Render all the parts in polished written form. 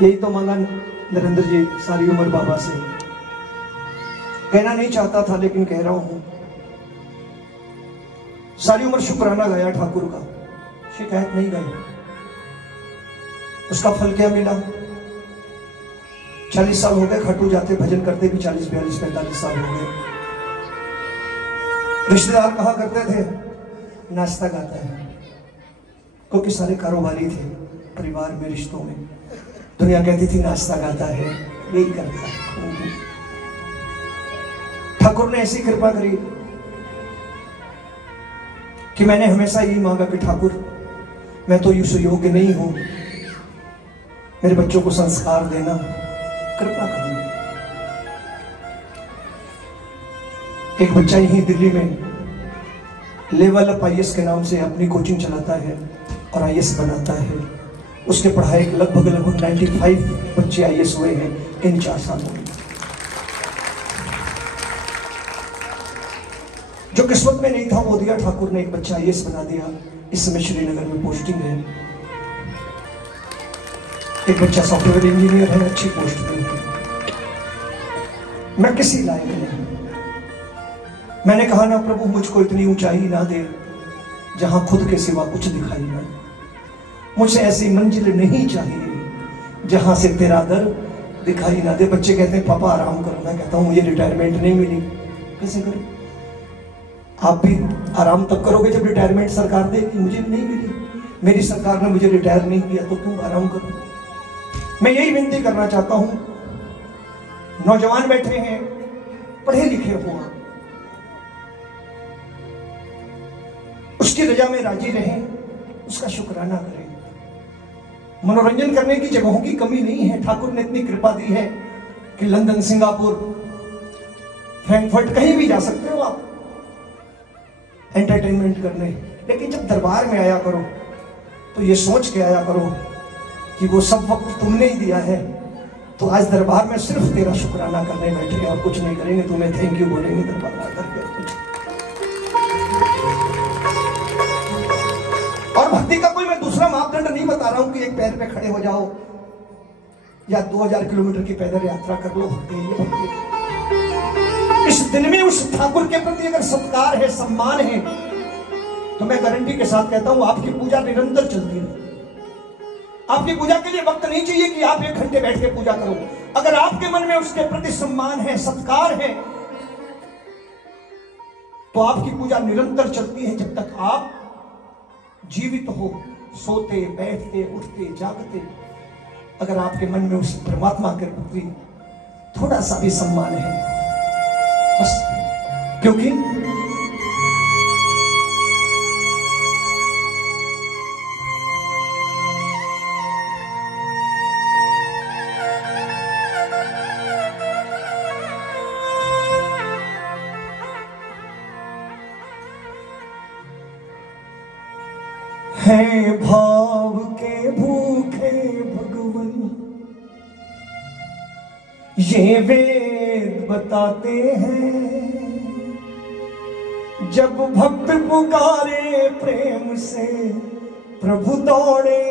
यही तो मांगा नरेंद्र जी सारी उम्र बाबा से। कहना नहीं चाहता था लेकिन कह रहा हूं। सारी उम्र शुक्राना गाया ठाकुर का, शिकायत नहीं गाई। उसका फल क्या मिला? 40 साल हो गए खाटू जाते, भजन करते भी 40, 42, 45 साल हो गए। रिश्तेदार कहा करते थे नाश्ता गाता है, क्योंकि सारे कारोबारी थे परिवार में, रिश्तों में। दुनिया कहती थी नाश्ता गाता है, यही करता है। ठाकुर ने ऐसी कृपा करी कि मैंने हमेशा यही मांगा कि ठाकुर मैं तो युष योग्य नहीं हूं, मेरे बच्चों को संस्कार देना, कृपा करना। एक बच्चा यहीं दिल्ली में लेवल अप IAS के नाम से अपनी कोचिंग चलाता है और IAS बनाता है। उसके पढ़ाई के लगभग 95 बच्चे IAS हुए हैं इन 4 सालों में। जो किस्मत में नहीं था वो दिया ठाकुर ने, एक बच्चा IAS बना दिया। इस समय श्रीनगर में पोस्टिंग है। एक बच्चा सॉफ्टवेयर इंजीनियर है, अच्छी पोस्ट पे है। मैं किसी लायक नहीं। मैंने कहा ना प्रभु मुझको इतनी ऊंचाई ना दे जहां खुद के सिवा कुछ दिखाई ना दे। मुझे ऐसी मंजिल नहीं चाहिए जहां से तेरा दर दिखाई ना दे। बच्चे कहते हैं पापा आराम करो, मैं कहता हूं मुझे रिटायरमेंट नहीं मिली। कैसे करें? आप भी आराम तब करोगे जब रिटायरमेंट सरकार देगी। मुझे नहीं मिली, मेरी सरकार ने मुझे रिटायर नहीं किया, तो तुम आराम करो। मैं यही विनती करना चाहता हूं, नौजवान बैठे हैं, पढ़े लिखे हो, उसकी रजा में राजी रहें, उसका शुक्राना करें। मनोरंजन करने की जगहों की कमी नहीं है। ठाकुर ने इतनी कृपा दी है कि लंदन, सिंगापुर, फ्रैंकफर्ट कहीं भी जा सकते हो आप एंटरटेनमेंट करने। लेकिन जब दरबार में आया करो तो ये सोच के आया करो कि वो सब वक्त तुमने ही दिया है। तो आज दरबार में सिर्फ तेरा शुक्राना करने बैठे और कुछ नहीं करेंगे, तुम्हें थैंक यू बोलेंगे दरबार आकर के। और भक्ति का कोई मैं दूसरा मापदंड नहीं बता रहा हूं कि एक पैर पे खड़े हो जाओ या 2000 किलोमीटर की पैदल यात्रा कर लो। भक्ति ये भक्ति। इस दिन में उस ठाकुर के प्रति अगर सत्कार है, सम्मान है, तो मैं गारंटी के साथ कहता हूं आपकी पूजा निरंतर चलती रहे। आपकी पूजा के लिए वक्त नहीं चाहिए कि आप 1 घंटे बैठ के पूजा करो। अगर आपके मन में उसके प्रति सम्मान है, सत्कार है, तो आपकी पूजा निरंतर चलती है जब तक आप जीवित हो, सोते, बैठते, उठते, जागते। अगर आपके मन में उस परमात्मा के प्रति थोड़ा सा भी सम्मान है बस, क्योंकि है भाव के भूखे भगवन, ये वेद बताते हैं। जब भक्त पुकारे प्रेम से प्रभु दौड़े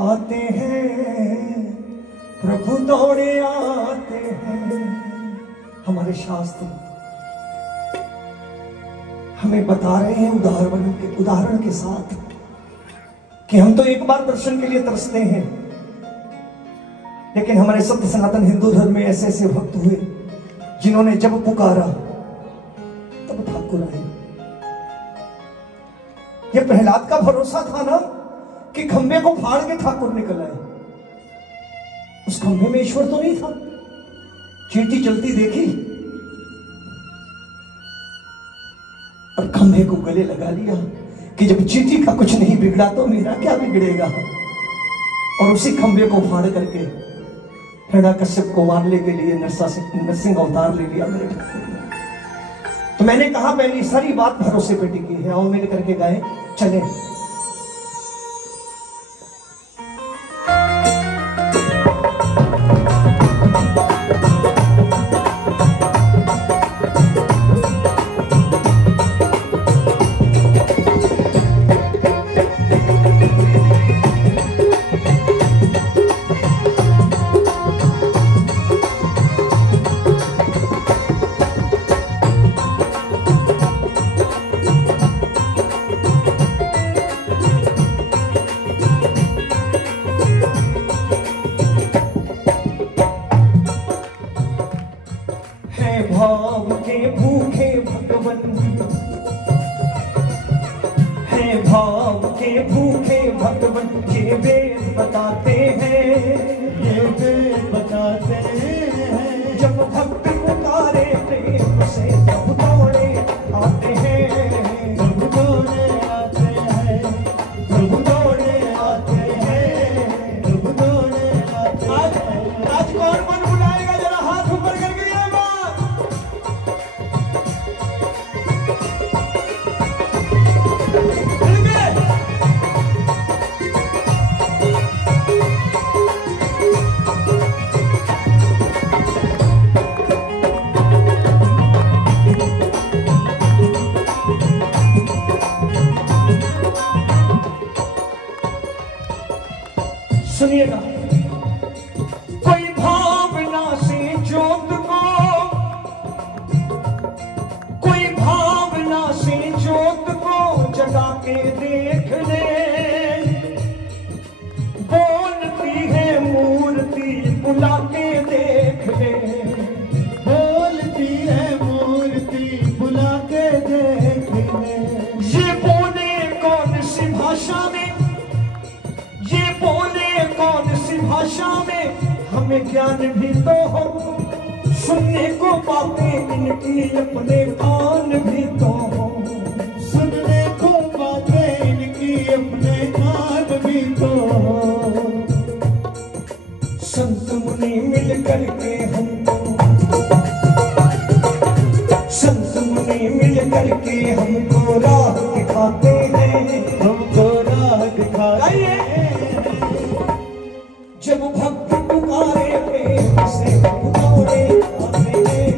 आते हैं, प्रभु दौड़े आते हैं। हमारे शास्त्र हमें बता रहे हैं उदाहरण के साथ कि हम तो एक बार दर्शन के लिए तरसते हैं, लेकिन हमारे सत्य सनातन हिंदू धर्म में ऐसे ऐसे भक्त हुए जिन्होंने जब पुकारा तब ठाकुर आए। ये प्रहलाद का भरोसा था ना कि खंबे को फाड़ के ठाकुर निकल आए। उस खंबे में ईश्वर तो नहीं था। चींटी चलती देखी और खंबे को गले लगा लिया कि जब चींटी का कुछ नहीं बिगड़ा तो मेरा क्या बिगड़ेगा। और उसी खंबे को फाड़ करके हिरण्यकश्यप को मारने के लिए नरसिंह अवतार ले लिया मेरे ठाकुर ने। तो मैंने कहा पहली सारी बात भरोसे पे टिकी है। आओ मिल करके गाएं, चले। भगवन है भाव के भूखे भगवन, ये वेद बताते हैं, ये वेद बताते हैं। जब भक्त पुकारे प्रेम से जब दौड़े आते हैं, जब दौड़े आते हैं, जब दौड़े आते हैं, जब दौड़े आते हैं। आज कौन कौन बुलाएगा, जरा हाथ ऊपर करके ये बात। सुनिएगा, कोई भावना से ज्योत को, कोई भावना से ज्योत को जगा के देख ले, बोलती है मूर्ति बुला के देख ले, बोलती है मूर्ति बुला के देख ले। ये बोले कौन सी भाषा में, ये बोले कौन सी भाषा में, हमें ज्ञान भी तो हो, सुनने को बातें इनकी अपने कान भी तो हो, सुनने को बातें इनकी अपने कान भी तो हो। संत मुनि मिल करके हमको, संत मुनि मिल करके हमको राह दिखाते हैं, हमको राह दिखाते हैं। जब भक्त पुकारे प्रेम से दौड़े आते हैं,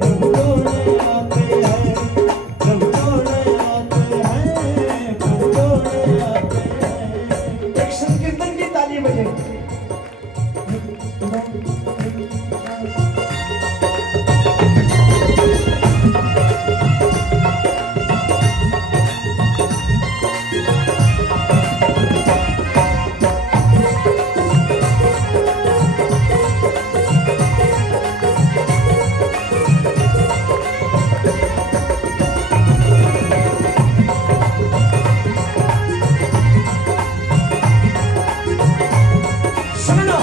जब दौड़े आते हैं, जब दौड़े आते हैं, जब दौड़े आते हैं। एक संकीर्तन की ताली बजे। सुनना,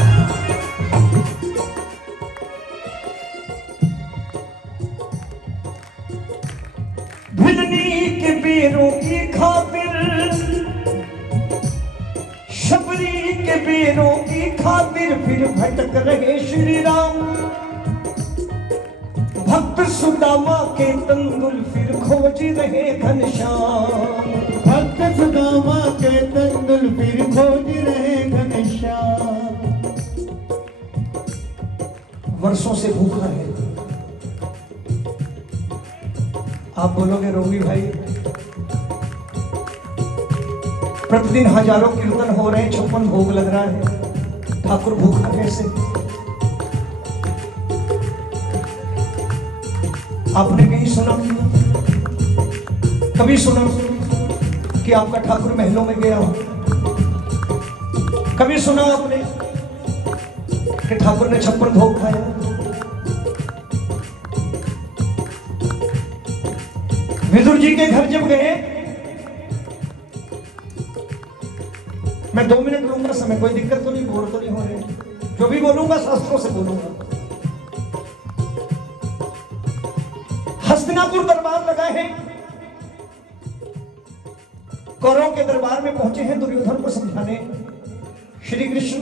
भिलनी के बेरों की खातिर, शबरी के बेरों की खातिर फिर भटक रहे श्री राम, भक्त सुदामा के तंदुल फिर खोज रहे घनश्याम, भक्त सुदामा के तंदुल फिर खोज रहे घनश्याम। वर्षों से भूखा है। आप बोलोगे रोगी भाई, प्रतिदिन हजारों कीर्तन हो रहे हैं, 56 भोग लग रहा है, ठाकुर भूखा कैसे? आपने कहीं सुना, कभी सुना कि आपका ठाकुर महलों में गया हो? कभी सुना आपने कि ठाकुर ने 56 भोग खाया? विदुर जी के घर जब गए, मैं 2 मिनट लूंगा समय, कोई दिक्कत तो नहीं, बोर तो नहीं हो रहे, जो भी बोलूंगा शास्त्रों से बोलूंगा। हस्तिनापुर दरबार लगा है, कौरवों के दरबार में पहुंचे हैं दुर्योधन को समझाने। श्री कृष्ण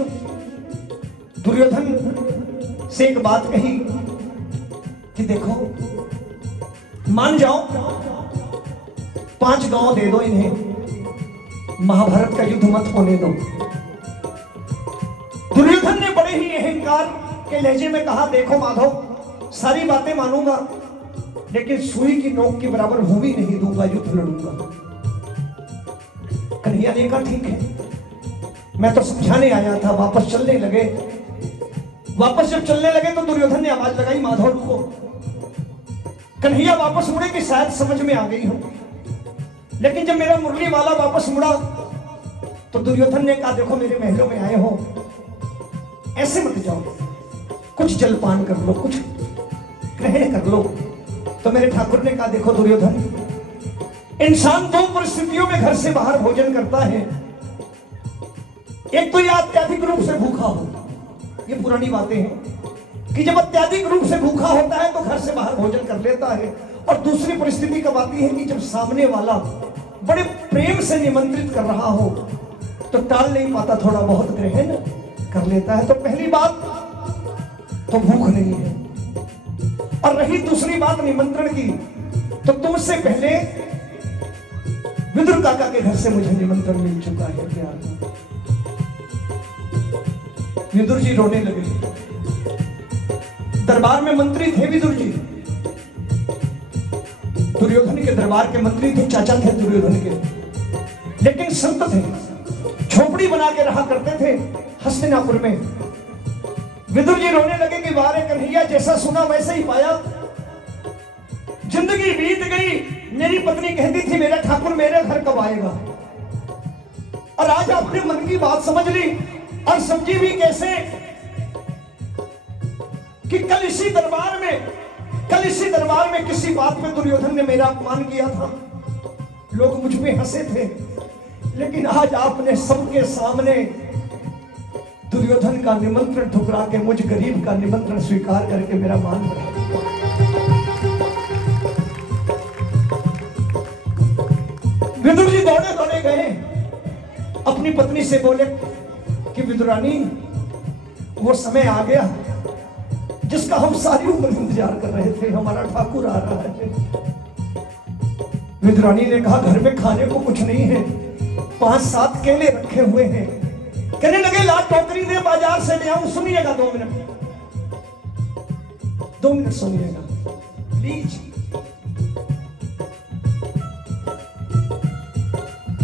दुर्योधन से एक बात कही कि देखो, मान जाओ 5 गांव दे दो इन्हें, महाभारत का युद्ध मत होने दो। दुर्योधन ने बड़े ही अहंकार के लहजे में कहा, देखो माधव, सारी बातें मानूंगा, लेकिन सुई की नोक के बराबर भूमि नहीं दूंगा, युद्ध लड़ूंगा। कन्हैया ने कहा ठीक है, मैं तो समझाने आया था। वापस चलने लगे, वापस जब चलने लगे तो दुर्योधन ने आवाज लगाई, माधव रुको। कन्हैया वापस मुड़े कि शायद समझ में आ गई हो, लेकिन जब मेरा मुरली वाला वापस मुड़ा तो दुर्योधन ने कहा, देखो मेरे महलों में आए हो, ऐसे मत जाओ, कुछ जलपान कर लो, कुछ ग्रहण कर लो, तो मेरे ठाकुर ने कहा, देखो दुर्योधन, इंसान दो परिस्थितियों में घर से बाहर भोजन करता है। एक तो यह अत्यधिक रूप से भूखा हो, ये पुरानी बातें हैं कि जब अत्यधिक रूप से भूखा होता है तो घर से बाहर भोजन कर लेता है। और दूसरी परिस्थिति कब आती है कि जब सामने वाला बड़े प्रेम से निमंत्रित कर रहा हो तो टाल नहीं पाता, थोड़ा बहुत ग्रहण कर लेता है। तो पहली बात तो भूख नहीं है, और रही दूसरी बात निमंत्रण की, तो तुमसे पहले विदुर काका के घर से मुझे निमंत्रण मिल चुका है प्यार। विदुर जी रोने लगे। दरबार में मंत्री थे विदुर जी, दुर्योधन के दरबार के मंत्री थे, चाचा थे दुर्योधन के, लेकिन संत थे, झोपड़ी बना के रहा करते थे हस्तिनापुर में। विदुर जी रोने लगे कि वारे कन्हैया, जैसा सुना वैसे ही पाया। जिंदगी बीत गई, मेरी पत्नी कहती थी मेरा ठाकुर मेरे घर कब आएगा, और आज आपने मन की बात समझ ली। और समझी भी कैसे कि कल इसी दरबार में किसी बात पे दुर्योधन ने मेरा अपमान किया था, लोग मुझ पे हंसे थे, लेकिन आज आपने सबके सामने दुर्योधन का निमंत्रण ठुकरा के मुझ गरीब का निमंत्रण स्वीकार करके मेरा मान बढ़ाया। विदुर जी दौड़े दौड़े गए, अपनी पत्नी से बोले कि विदुरानी, वो समय आ गया जिसका हम सारी उम्र इंतजार कर रहे थे, हमारा ठाकुर आ रहा है। विदुरानी ने कहा, घर में खाने को कुछ नहीं है, 5-7 केले रखे हुए हैं। कहने लगे, ला टोकरी दे, बाजार से ले आऊं। सुनिएगा 2 मिनट सुनिएगा प्लीज।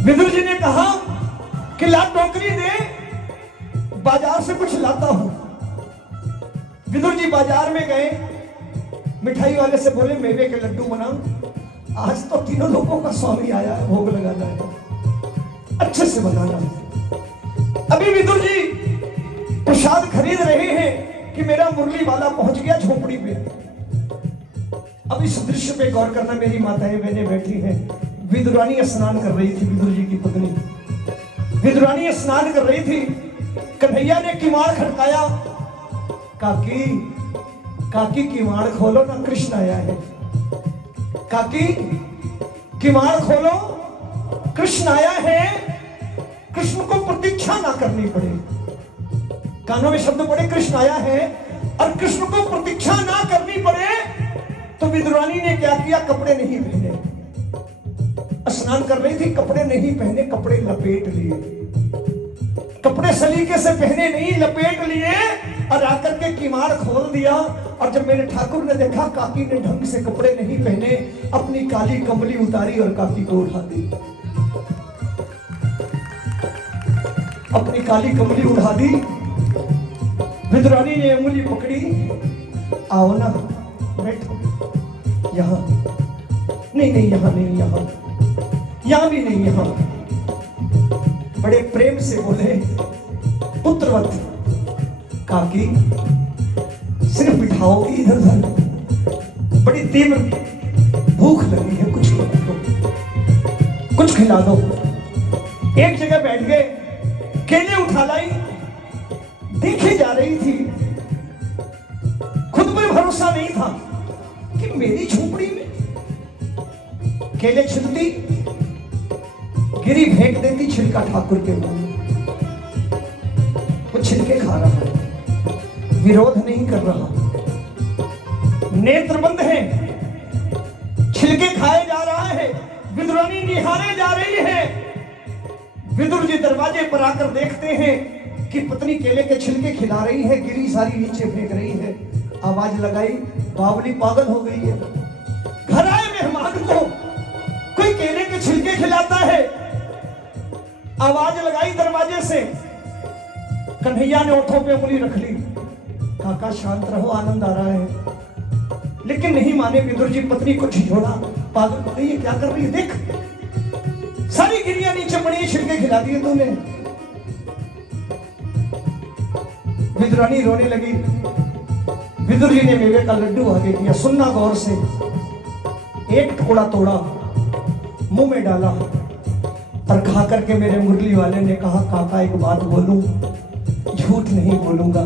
विदुर जी ने कहा कि ला टोकरी दे, बाजार से कुछ लाता हूं। विदुर जी बाजार में गए, मिठाई वाले से बोले मेवे के लड्डू बनाओ, आज तो तीनों लोगों का स्वामी आया है, भोग लगाना है, अच्छे से बनाना है। अभी विदुर जी प्रसाद खरीद रहे हैं कि मेरा मुरली वाला पहुंच गया झोपड़ी पे। अब इस दृश्य पे गौर करना, मेरी माताएं बहनें बैठी हैं। विदुरानी स्नान कर रही थी, विदुर जी की पत्नी विदुरानी स्नान कर रही थी। कन्हैया ने किवाड़ खड़काया, काकी काकी किवाड़ खोलो ना, कृष्ण आया है। काकी किवाड़ खोलो, कृष्ण आया है। कृष्ण को प्रतीक्षा ना करनी पड़े, कानों में शब्द पड़े कृष्ण आया है, और कृष्ण को प्रतीक्षा ना करनी पड़े। तो विदुरानी ने क्या किया, कपड़े नहीं पहने, स्नान कर रही थी, कपड़े नहीं पहने, कपड़े लपेट लिए। कपड़े सलीके से पहने नहीं, लपेट लिए, और आकर के किवाड़ खोल दिया। और जब मेरे ठाकुर ने देखा काकी ने ढंग से कपड़े नहीं पहने, अपनी काली कमली उतारी और काकी को उठा दी। अपनी काली कमली उठा दी। विदुरानी ने उंगली पकड़ी, आओ ना बैठो, यहां नहीं, यहां नहीं, यहां भी नहीं, यहां। बड़े प्रेम से बोले पुत्रवत, काकी सिर्फ बिठाओगी इधर उधर, बड़ी तीव्र भूख लगी है, कुछ खिला दो। एक जगह बैठ गए, केले उठा लाई, देखे जा रही थी, खुद पर भरोसा नहीं था कि मेरी झोपड़ी में केले छिलती, गिरी फेंक देती, छिलका ठाकुर के मुंह में। वो छिलके खा रहा है, विरोध नहीं कर रहा, नेत्र बंद है, छिलके खाए जा रहा है। विदुरानी निहारे जा रही है। विदुर जी दरवाजे पर आकर देखते हैं कि पत्नी केले के छिलके खिला रही है, गिरी सारी नीचे फेंक रही है। आवाज लगाई, बावली पागल हो गई है, घर आए मेहमान को कोई केले के छिलके खिलाता है। आवाज लगाई दरवाजे से, कन्हैया ने ओठों पे उंगली रख ली, काका शांत रहो, आनंद आ रहा है। लेकिन नहीं माने विदुर जी, पत्नी को झिझोड़ा, पागल हो गई है, क्या कर रही है, देख सारी गिरियां नीचे पड़ी, छिलके खिला दिए तूने। विदुरानी रोने लगी। विदुर जी ने मेवे का लड्डू आगे किया, सुनना गौर से, एक टुकड़ा तोड़ा, मुंह में डाला और खा करके मेरे मुरली वाले ने कहा, काका एक बात बोलूं, झूठ नहीं बोलूंगा,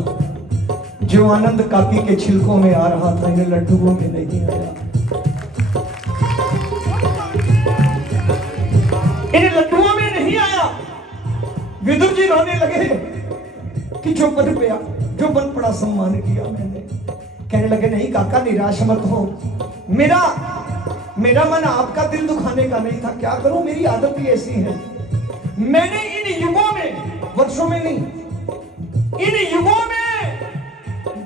जो आनंद काकी के छिलकों में आ रहा था इन लड्डुओं में नहीं आया। इन लड्डुओं में नहीं आया। विदुर जी रोने लगे कि जो बन पड़ा सम्मान किया मैंने। कहने लगे, नहीं काका निराश मत हो, मेरा मन आपका दिल दुखाने का नहीं था। क्या करूं, मेरी आदत ही ऐसी है। मैंने इन युगों में, वर्षों में नहीं, इन युगों में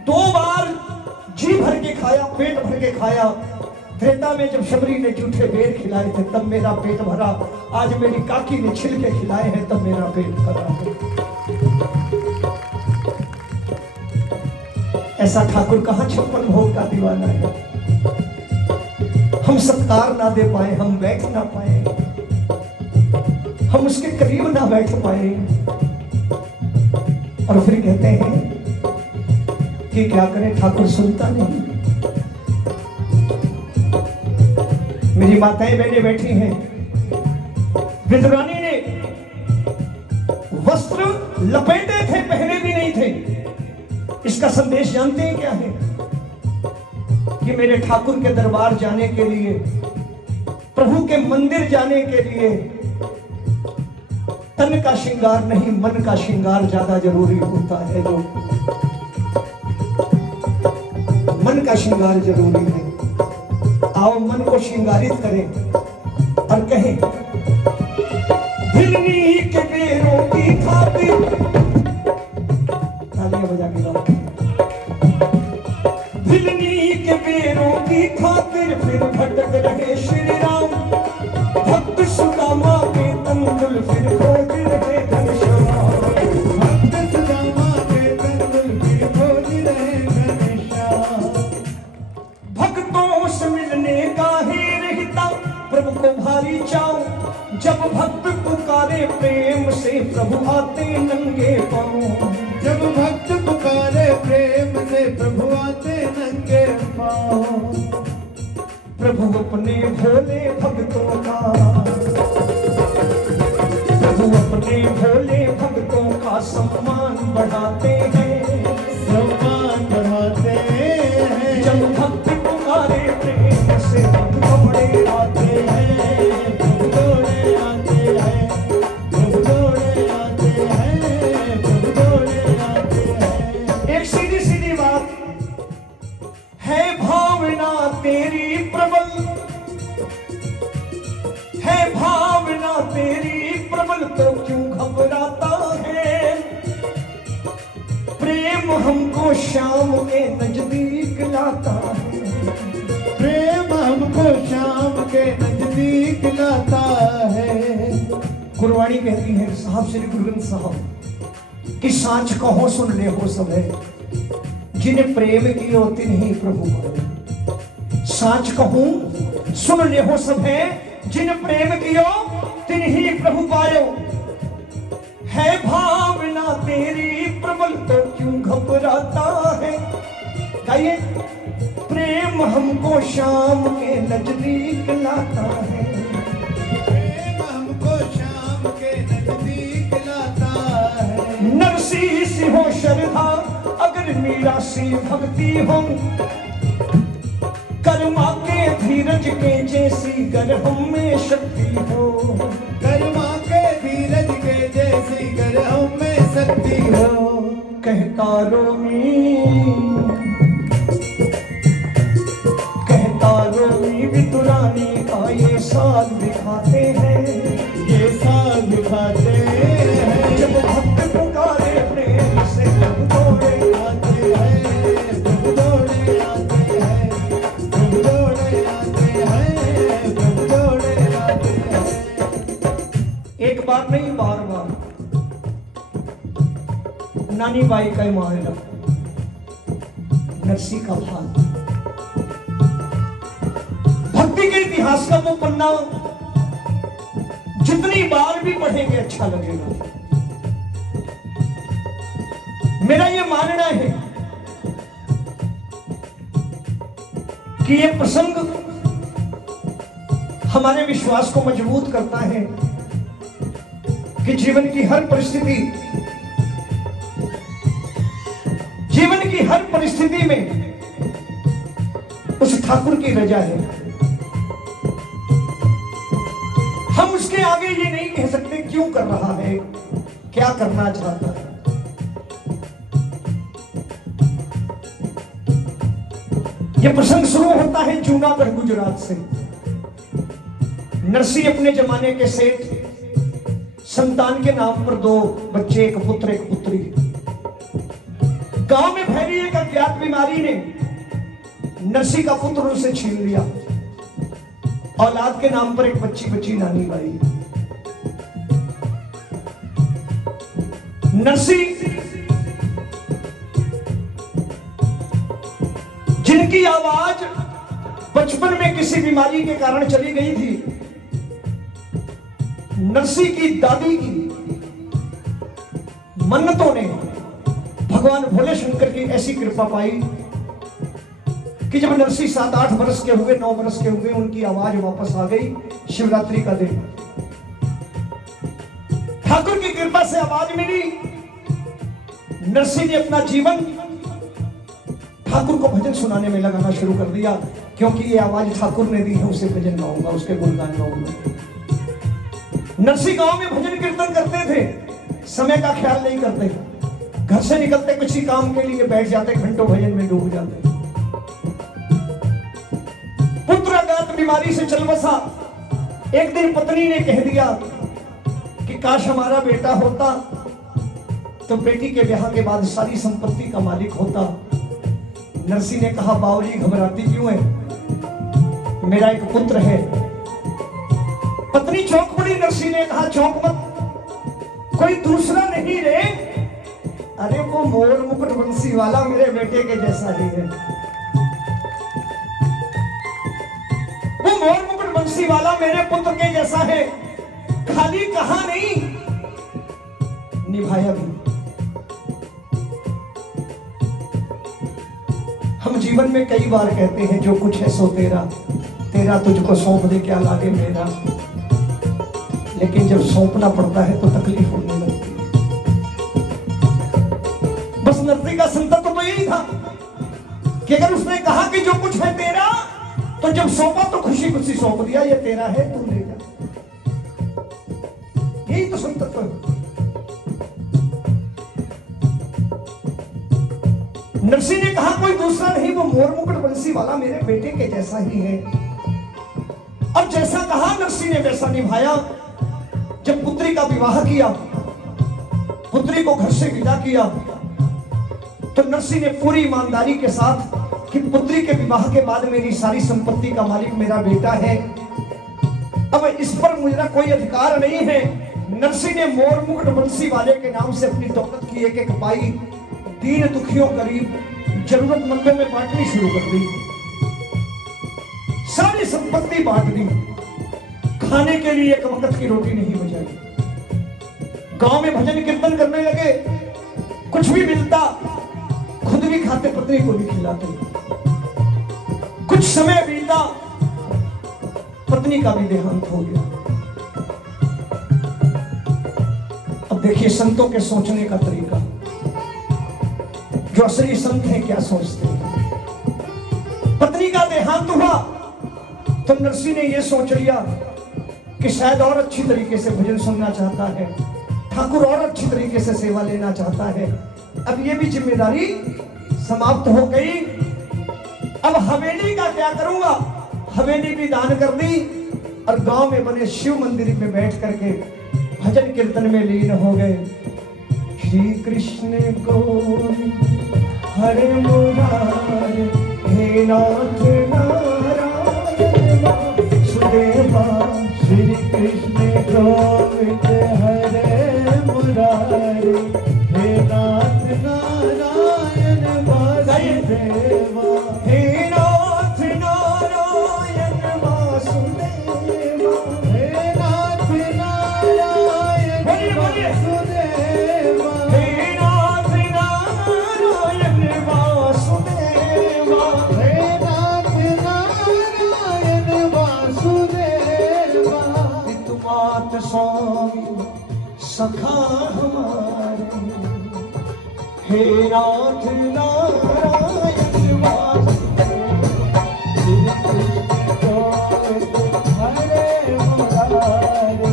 2 बार जी भर के खाया, पेट भर के खाया। त्रेता में जब शबरी ने जूठे बेर खिलाए थे तब मेरा पेट भरा, आज मेरी काकी ने छिलके खिलाए हैं तब मेरा पेट भरा है। ऐसा ठाकुर कहां 56 भोग का दीवाना है। हम सत्कार ना दे पाए, हम बैठ ना पाए, हम उसके करीब ना बैठ पाए, और फिर कहते हैं कि क्या करें, ठाकुर सुनता नहीं। मेरी माताएं बहनें बैठी हैं, विद्रानी ने वस्त्र लपेटे थे, पहने भी नहीं थे। इसका संदेश जानते हैं क्या है? कि मेरे ठाकुर के दरबार जाने के लिए, प्रभु के मंदिर जाने के लिए तन का श्रृंगार नहीं, मन का श्रृंगार ज्यादा जरूरी होता है। जो मन का श्रृंगार जरूरी है। आओ मन को श्रृंगारित करें और कहें, भिलनी के बेरों की खातिर, तालियां बजा के गाओ, भिलनी के बेरों की खातिर फिर भटक रहे श्री राम, भक्त सुदामा के तंगुल फिर खोज रहे घनश्याम, भक्त सुदामा के तंगुल फिर खोज रहे घनश्याम। भक्तों से मिलने का ही रहता प्रभु को भारी चाव, जब भक्त पुकारे प्रेम से प्रभु आते नंगे पांव, जब भक्त पुकारे प्रेम से प्रभु आते नंगे पांव। प्रभु अपने भोले भक्तों का, प्रभु अपने भोले भक्तों का सम्मान बढ़ाते हैं, सम्मान बढ़ाते हैं। जब भक्त पुकारे प्रेम से दौड़े आते हैं, दौड़े आते हैं, दौड़े आते हैं, दौड़े आते हैं। एक सीधी सीधी बात है, भावना तेरी प्रबल है, भावना तेरी प्रबल तो क्यों घबराता है, प्रेम हमको शाम के नजदीक लाता है, प्रेम हमको शाम के नजदीक लाता है। गुरवाणी कहती है, साहब श्री गुरु ग्रंथ साहब कि सांच कहो सुन ले हो सब है, जिन्हें प्रेम कियो तिन्हीं प्रभु पायो। सांच कहूं सुन ले हो सब है, जिन प्रेम कियो तिन्हीं प्रभु पायो। है भावना तेरी प्रबल तो क्यों घबराता है। गाइए, प्रेम हमको शाम के नजदीक लाता है, प्रेम हमको शाम के नजदीक लाता है। नरसी सी हो श्रद्धा अगर मीरा सी भक्ति हो, कर्मा के धीरज के जैसी गर हम में शक्ति हो, कर्मा के धीरज के जैसी गर हम में शक्ति हो। कहता रोमी वितुरानी का ये साल दिखाते हैं, ये साल दिखाते हैं। जब भक्त पुकारे प्रेम से जब दौड़े आते हैं, जब दौड़े आते हैं, जब दौड़े आते हैं, जब दौड़े आते हैं। एक बार नहीं बार बार नानी बाई का मारेगा, नरसी का भाग, भक्ति के इतिहास का वो पन्ना जितनी बार भी पढ़ेंगे अच्छा लगेगा। मेरा ये मानना है कि ये प्रसंग हमारे विश्वास को मजबूत करता है कि जीवन की हर परिस्थिति, जीवन की हर परिस्थिति में उस ठाकुर की रजा है। हम उसके आगे ये नहीं कह सकते क्यों कर रहा है, क्या करना चाहता है। यह प्रसंग शुरू होता है जूनागढ़ गुजरात से। नरसी अपने जमाने के सेठ, संतान के नाम पर 2 बच्चे, एक पुत्र एक पुत्री। गांव में फैली एक अज्ञात बीमारी ने नरसी का पुत्र उसे छीन लिया। औलाद के नाम पर एक बच्ची बची नानी बाई। नरसी जिनकी आवाज बचपन में किसी बीमारी के कारण चली गई थी, नरसी की दादी की मन्नतों ने भगवान भोले शंकर की ऐसी कृपा पाई कि जब नरसी 7-8 वर्ष के हुए, 9 वर्ष के हुए, उनकी आवाज वापस आ गई। शिवरात्रि का दिन, ठाकुर की कृपा से आवाज मिली। नरसी ने अपना जीवन ठाकुर को भजन सुनाने में लगाना शुरू कर दिया, क्योंकि ये आवाज ठाकुर ने दी है, उसे भजन गाऊंगा, उसके गुणगान गाऊंगा। नरसी गांव में भजन कीर्तन करते थे, समय का ख्याल नहीं करते, घर से निकलते किसी काम के लिए बैठ जाते, घंटों भजन में डूब जाते। पुत्राघात बीमारी से चल बसा। एक दिन पत्नी ने कह दिया कि काश हमारा बेटा होता तो बेटी के ब्याह के बाद सारी संपत्ति का मालिक होता। नरसी ने कहा, बाबूजी घबराती क्यों है, मेरा एक पुत्र है। पत्नी चौंक पड़ी। नरसी ने कहा, चौंक मत, कोई दूसरा नहीं रे, अरे वो मोर मुकुट बंसी वाला मेरे बेटे के जैसा ही है। वो मोर मुकुट बंसी वाला मेरे पुत्र के जैसा है। खाली कहा नहीं, निभाया भी। हम जीवन में कई बार कहते हैं, जो कुछ है सो तेरा, तेरा तुझको सौंप दे क्या लागे मेरा। लेकिन जब सौंपना पड़ता है तो तकलीफ होने लगती है। बस नरसी का संकल्प तो यही था कि अगर उसने कहा कि जो कुछ है तेरा, तो जब सौंपा तो खुशी खुशी सौंप दिया, ये तेरा है, तू ले जा। यही तो संकल्प है। नरसी ने कहा, कोई दूसरा नहीं, वो मोर मुकुट बंसी वाला मेरे बेटे के जैसा ही है। अब जैसा कहा नरसी ने वैसा निभाया। जब पुत्री का विवाह किया, पुत्री को घर से विदा किया, तो नरसी ने पूरी ईमानदारी के साथ कि पुत्री के विवाह के बाद मेरी सारी संपत्ति का मालिक मेरा बेटा है, अब इस पर मुझे कोई अधिकार नहीं है। नरसी ने मोर मुकुट बंसी वाले के नाम से अपनी दौलत की एक एक पाई दीन दुखियों, गरीब, जरूरतमंदों में बांटनी शुरू कर दी। सारी संपत्ति बांट दी। खाने के लिए एक वक्त की रोटी नहीं बचाई। गांव में भजन कीर्तन करने लगे, कुछ भी मिलता खुद भी खाते, पत्नी को भी खिलाते। कुछ समय बीता, पत्नी का भी देहांत हो गया। अब देखिए संतों के सोचने का तरीका, जो असली संत हैं क्या सोचते हैं। पत्नी का देहांत हुआ तो नरसी ने यह सोच लिया कि शायद और अच्छी तरीके से भजन सुनना चाहता है, ठाकुर और अच्छी तरीके से सेवा लेना चाहता है। अब ये भी जिम्मेदारी समाप्त हो गई। अब हवेली का क्या करूंगा, हवेली भी दान कर दी और गांव में बने शिव मंदिर में बैठ करके भजन कीर्तन में लीन हो गए। श्री कृष्ण गोविंद हरे मुरारे, हे नाथ नारायण वासुदेवा। श्री कृष्ण गोविंद हरे मुरारे, हे नाथ नारायण वासुदेवा। हे नाथ नारायण वासुदेवा, हे नाथ नारायण वासुदेवा, हे नाथ नारायण वासुदेवा, हे नाथ नारायण वासुदेवा। सखा हमारे, हे नाथ नारायण हरे मुरारे।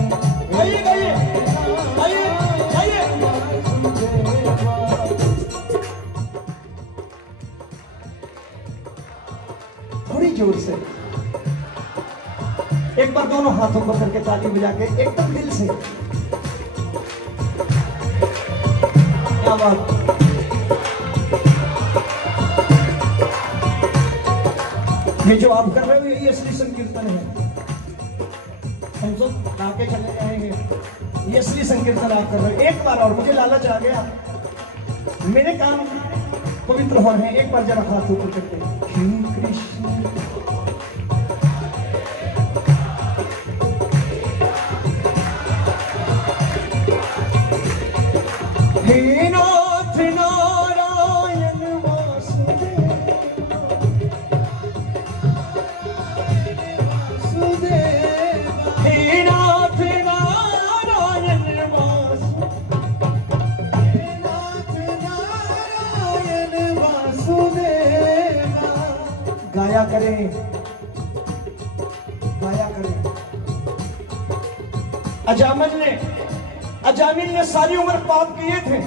गाइए गाइए गाइए गाइए। थोड़ी जोर से एक बार दोनों हाथों को करके ताली बजा के एकदम दिल से। क्या बात। ये जो आप कर रहे हो यही असली संकीर्तन है। हम सब आके चले जाएंगे, ये असली संकीर्तन आप कर रहे हो। एक बार और, मुझे लालच आ गया, मेरे कान पवित्र हो रहे हैं। एक बार जरा हाथ ऊपर करके, हे कृष्ण हे नाथ नारायण वासुदेव, हे नाथ नारायण वासुदेवा। गाया करें, गाया करें। अजामिल ने सारी उम्र पाप किए थे,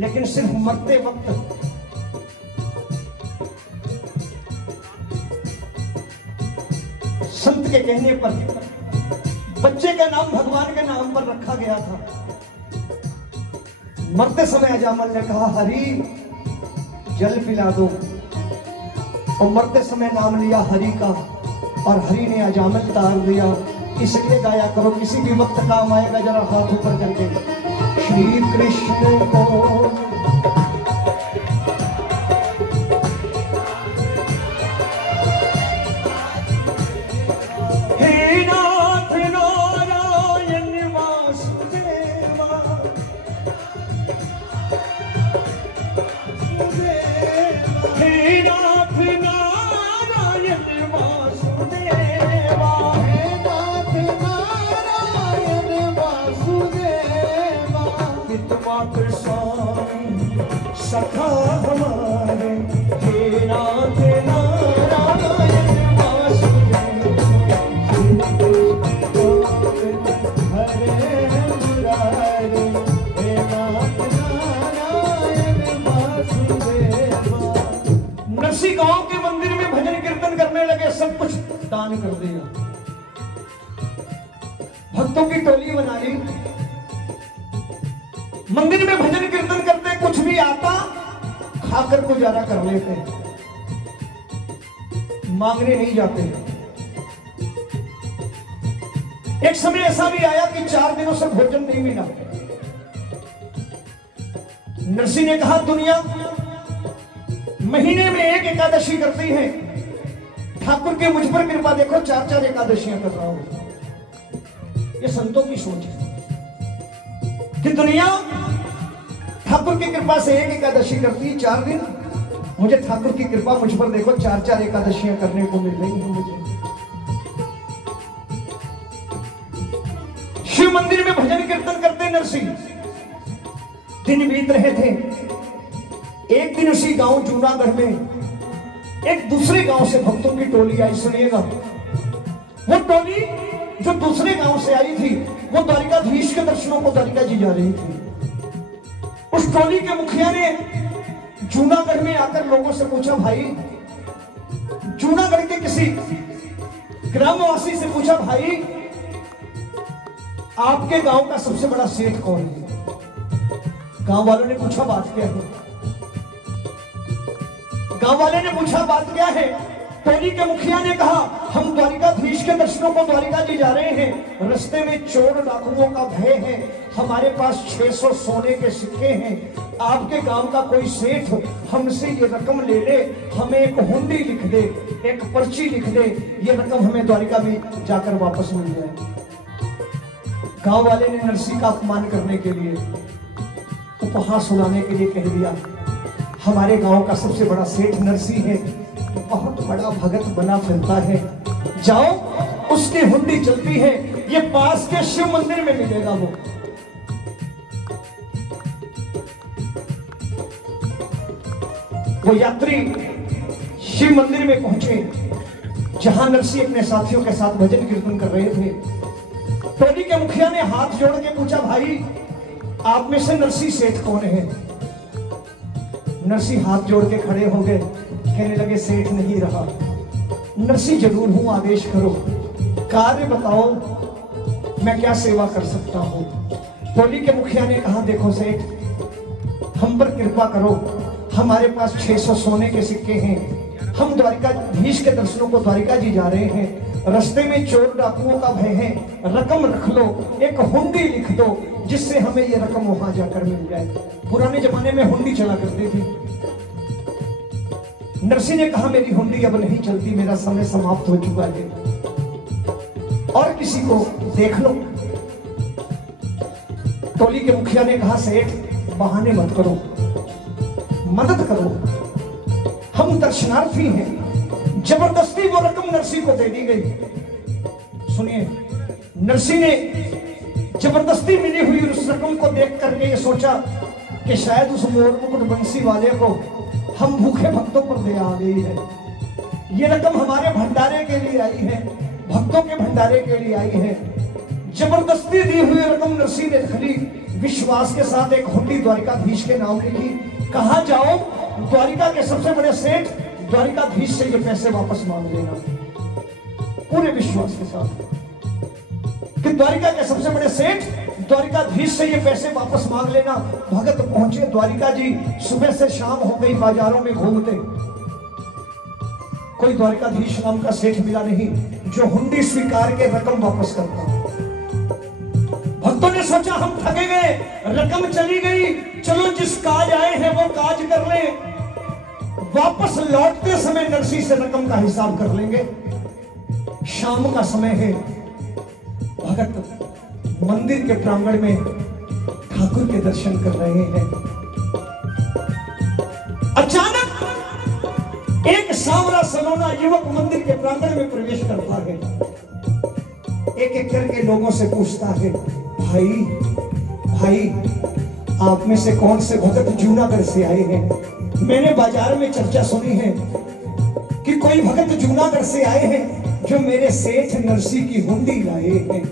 लेकिन सिर्फ मरते वक्त संत के कहने पर बच्चे का नाम भगवान के नाम पर रखा गया था। मरते समय अजामिल ने कहा, हरि जल पिला दो, और मरते समय नाम लिया हरि का, और हरि ने अजामिल तार दिया। इसलिए गाया करो, किसी भी वक्त काम आएगा। जरा हाथ ऊपर करके, श्री कृष्ण को हे नाथ नारायण वासुदेवा, हे नाथ नारायण वासुदेवा, मात्र स्वामी सखा हमारे, हे नाथ नारायण वासुदेव, हरे मुरारे। हे नाथ नारायण वासुदेवा। नरसी गांव के मंदिर में भजन कीर्तन करने लगे, सब कुछ दान कर दिया, भक्तों की टोली बना ली। मंदिर में भजन कीर्तन करते, कुछ भी आता खाकर गुजारा कर लेते, मांगने नहीं जाते। एक समय ऐसा भी आया कि 4 दिनों से भोजन नहीं मिला। नरसिंह ने कहा, दुनिया महीने में एक एकादशी करती है, ठाकुर के मुझ पर कृपा देखो, 4-4 एकादशियां कर रहा हूं। ये संतों की सोच है कि दुनिया ठाकुर की कृपा से एक एकादशी करती है 4 दिन। मुझे ठाकुर की कृपा मुझ पर देखो, 4-4 एकादशियां करने को मिल रही हैं मुझे। शिव मंदिर में भजन कीर्तन करते नरसिंह, दिन बीत रहे थे। एक दिन उसी गांव जूनागढ़ में एक दूसरे गांव से भक्तों की टोली आई। सुनिएगा, वो टोली जो दूसरे गांव से आई थी, वो द्वारिकाधीश के दर्शनों को द्वारिका जी जा रही थी। उस टोली के मुखिया ने जूनागढ़ में आकर लोगों से पूछा, भाई जूनागढ़ के किसी ग्रामवासी से पूछा, भाई आपके गांव का सबसे बड़ा सेठ कौन है? गांव वालों ने पूछा, बात क्या है? गांव वाले ने पूछा, बात क्या है? टोली के मुखिया ने कहा, हम द्वारिकाधीश के दर्शनों को द्वारिका जी जा रहे हैं, रास्ते में चोर डाकुओं का भय है, हमारे पास 600 सोने के सिक्के हैं, आपके गांव का कोई सेठ हमसे ये रकम ले ले, हमें एक हुंडी लिख दे, एक पर्ची लिख दे, ये रकम हमें द्वारिका में जाकर वापस मिल जाए। गांव वाले ने नरसिंह का अपमान करने के लिए, उपहास सुनाने के लिए कह दिया, हमारे गांव का सबसे बड़ा सेठ नरसिंह है, बहुत बड़ा भगत बना फिरता है, जाओ उसकी हुंडी चलती है, ये पास के शिव मंदिर में मिलेगा। वो यात्री शिव मंदिर में पहुंचे जहां नरसी अपने साथियों के साथ भजन कीर्तन कर रहे थे। टोली के मुखिया ने हाथ जोड़ के पूछा, भाई आप में से नरसी सेठ कौन है? नरसी हाथ जोड़ के खड़े हो गए, कहने लगे सेठ नहीं रहा। नरसी जरूर हूं, आदेश करो, कार्य बताओ, मैं क्या सेवा कर सकता हूं? टोली के मुखिया ने कहा, देखो सेठ, हम पर कृपा करो, हमारे पास 600 सोने के सिक्के हैं, हम द्वारिकाधीश के दर्शनों को द्वारिका जी जा रहे हैं, रास्ते में चोर डाकुओं का भय है, रकम रख लो, एक हुंडी लिख दो जिससे हमें ये रकम वहां जाकर मिल जाए। पुराने जमाने में हुंडी चला करती थी। नरसी ने कहा, मेरी हुंडी अब नहीं चलती, मेरा समय समाप्त हो चुका है, और किसी को देख लो। टोली के मुखिया ने कहा, सेठ बहाने मत करो, मदद करो, हम दर्शनार्थी हैं। जबरदस्ती वो रकम नरसी को दे दी गई। सुनिए, नरसी ने जबरदस्ती मिली हुई उस रकम को देख करके ये सोचा कि शायद उस मोर मुकुट बंसी वाले को हम भूखे भक्तों पर दया आ गई है, ये रकम हमारे भंडारे के लिए आई है, भक्तों के भंडारे के लिए आई है। जबरदस्ती दी हुई रकम नरसी ने रख ली, विश्वास के साथ एक हुंडी द्वारिकाधीश के नाम लिखी। कहा, जाओ द्वारिका के सबसे बड़े सेठ द्वारिकाधीश से ये पैसे वापस मांग लेना, पूरे विश्वास के साथ कि द्वारिका के सबसे बड़े सेठ द्वारिकाधीश से ये पैसे वापस मांग लेना। भगत पहुंचे द्वारिका जी, सुबह से शाम हो गई, बाजारों में घूमते, कोई द्वारिकाधीश नाम का सेठ मिला नहीं जो हुंडी स्वीकार के रकम वापस करता। भक्तों ने सोचा, हम ठगे गए, रकम चली गई, चलो जिस काज आए हैं वो काज कर ले, वापस लौटते समय नरसी से रकम का हिसाब कर लेंगे। शाम का समय है, भगत मंदिर के प्रांगण में ठाकुर के दर्शन कर रहे हैं। अचानक एक सांवला सलोना युवक मंदिर के प्रांगण में प्रवेश करता है, एक एक करके लोगों से पूछता है, भाई भाई आप में से कौन से भगत जूनागढ़ से आए हैं? मैंने बाजार में चर्चा सुनी है कि कोई भगत जूनागढ़ से आए हैं जो मेरे सेठ नरसी की हुंडी लाए हैं।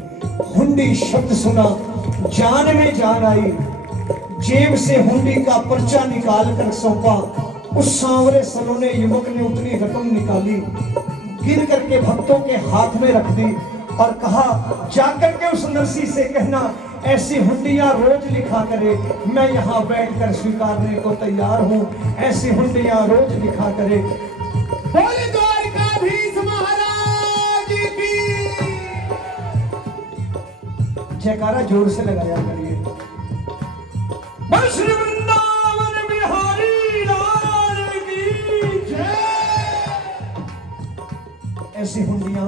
हुंडी शब्द सुना, जान में जान आई, जेब से हुंडी का पर्चा निकाल कर सौंपा। उस सांवरे सलोने युवक ने उतनी रकम निकाली, गिन करके भक्तों के हाथ में रख दी और कहा, जाकर के उस नरसी से कहना, ऐसी हुंडियां रोज लिखा करे, मैं यहां बैठकर स्वीकारने को तैयार हूं, ऐसी हुंडियां रोज लिखा करे। बोले द्वारिकाधीश महाराज की जयकारा जोर से लगाया करिए। बोल श्री वृंदावन बिहारी लाल की जय। ऐसी हुंडियां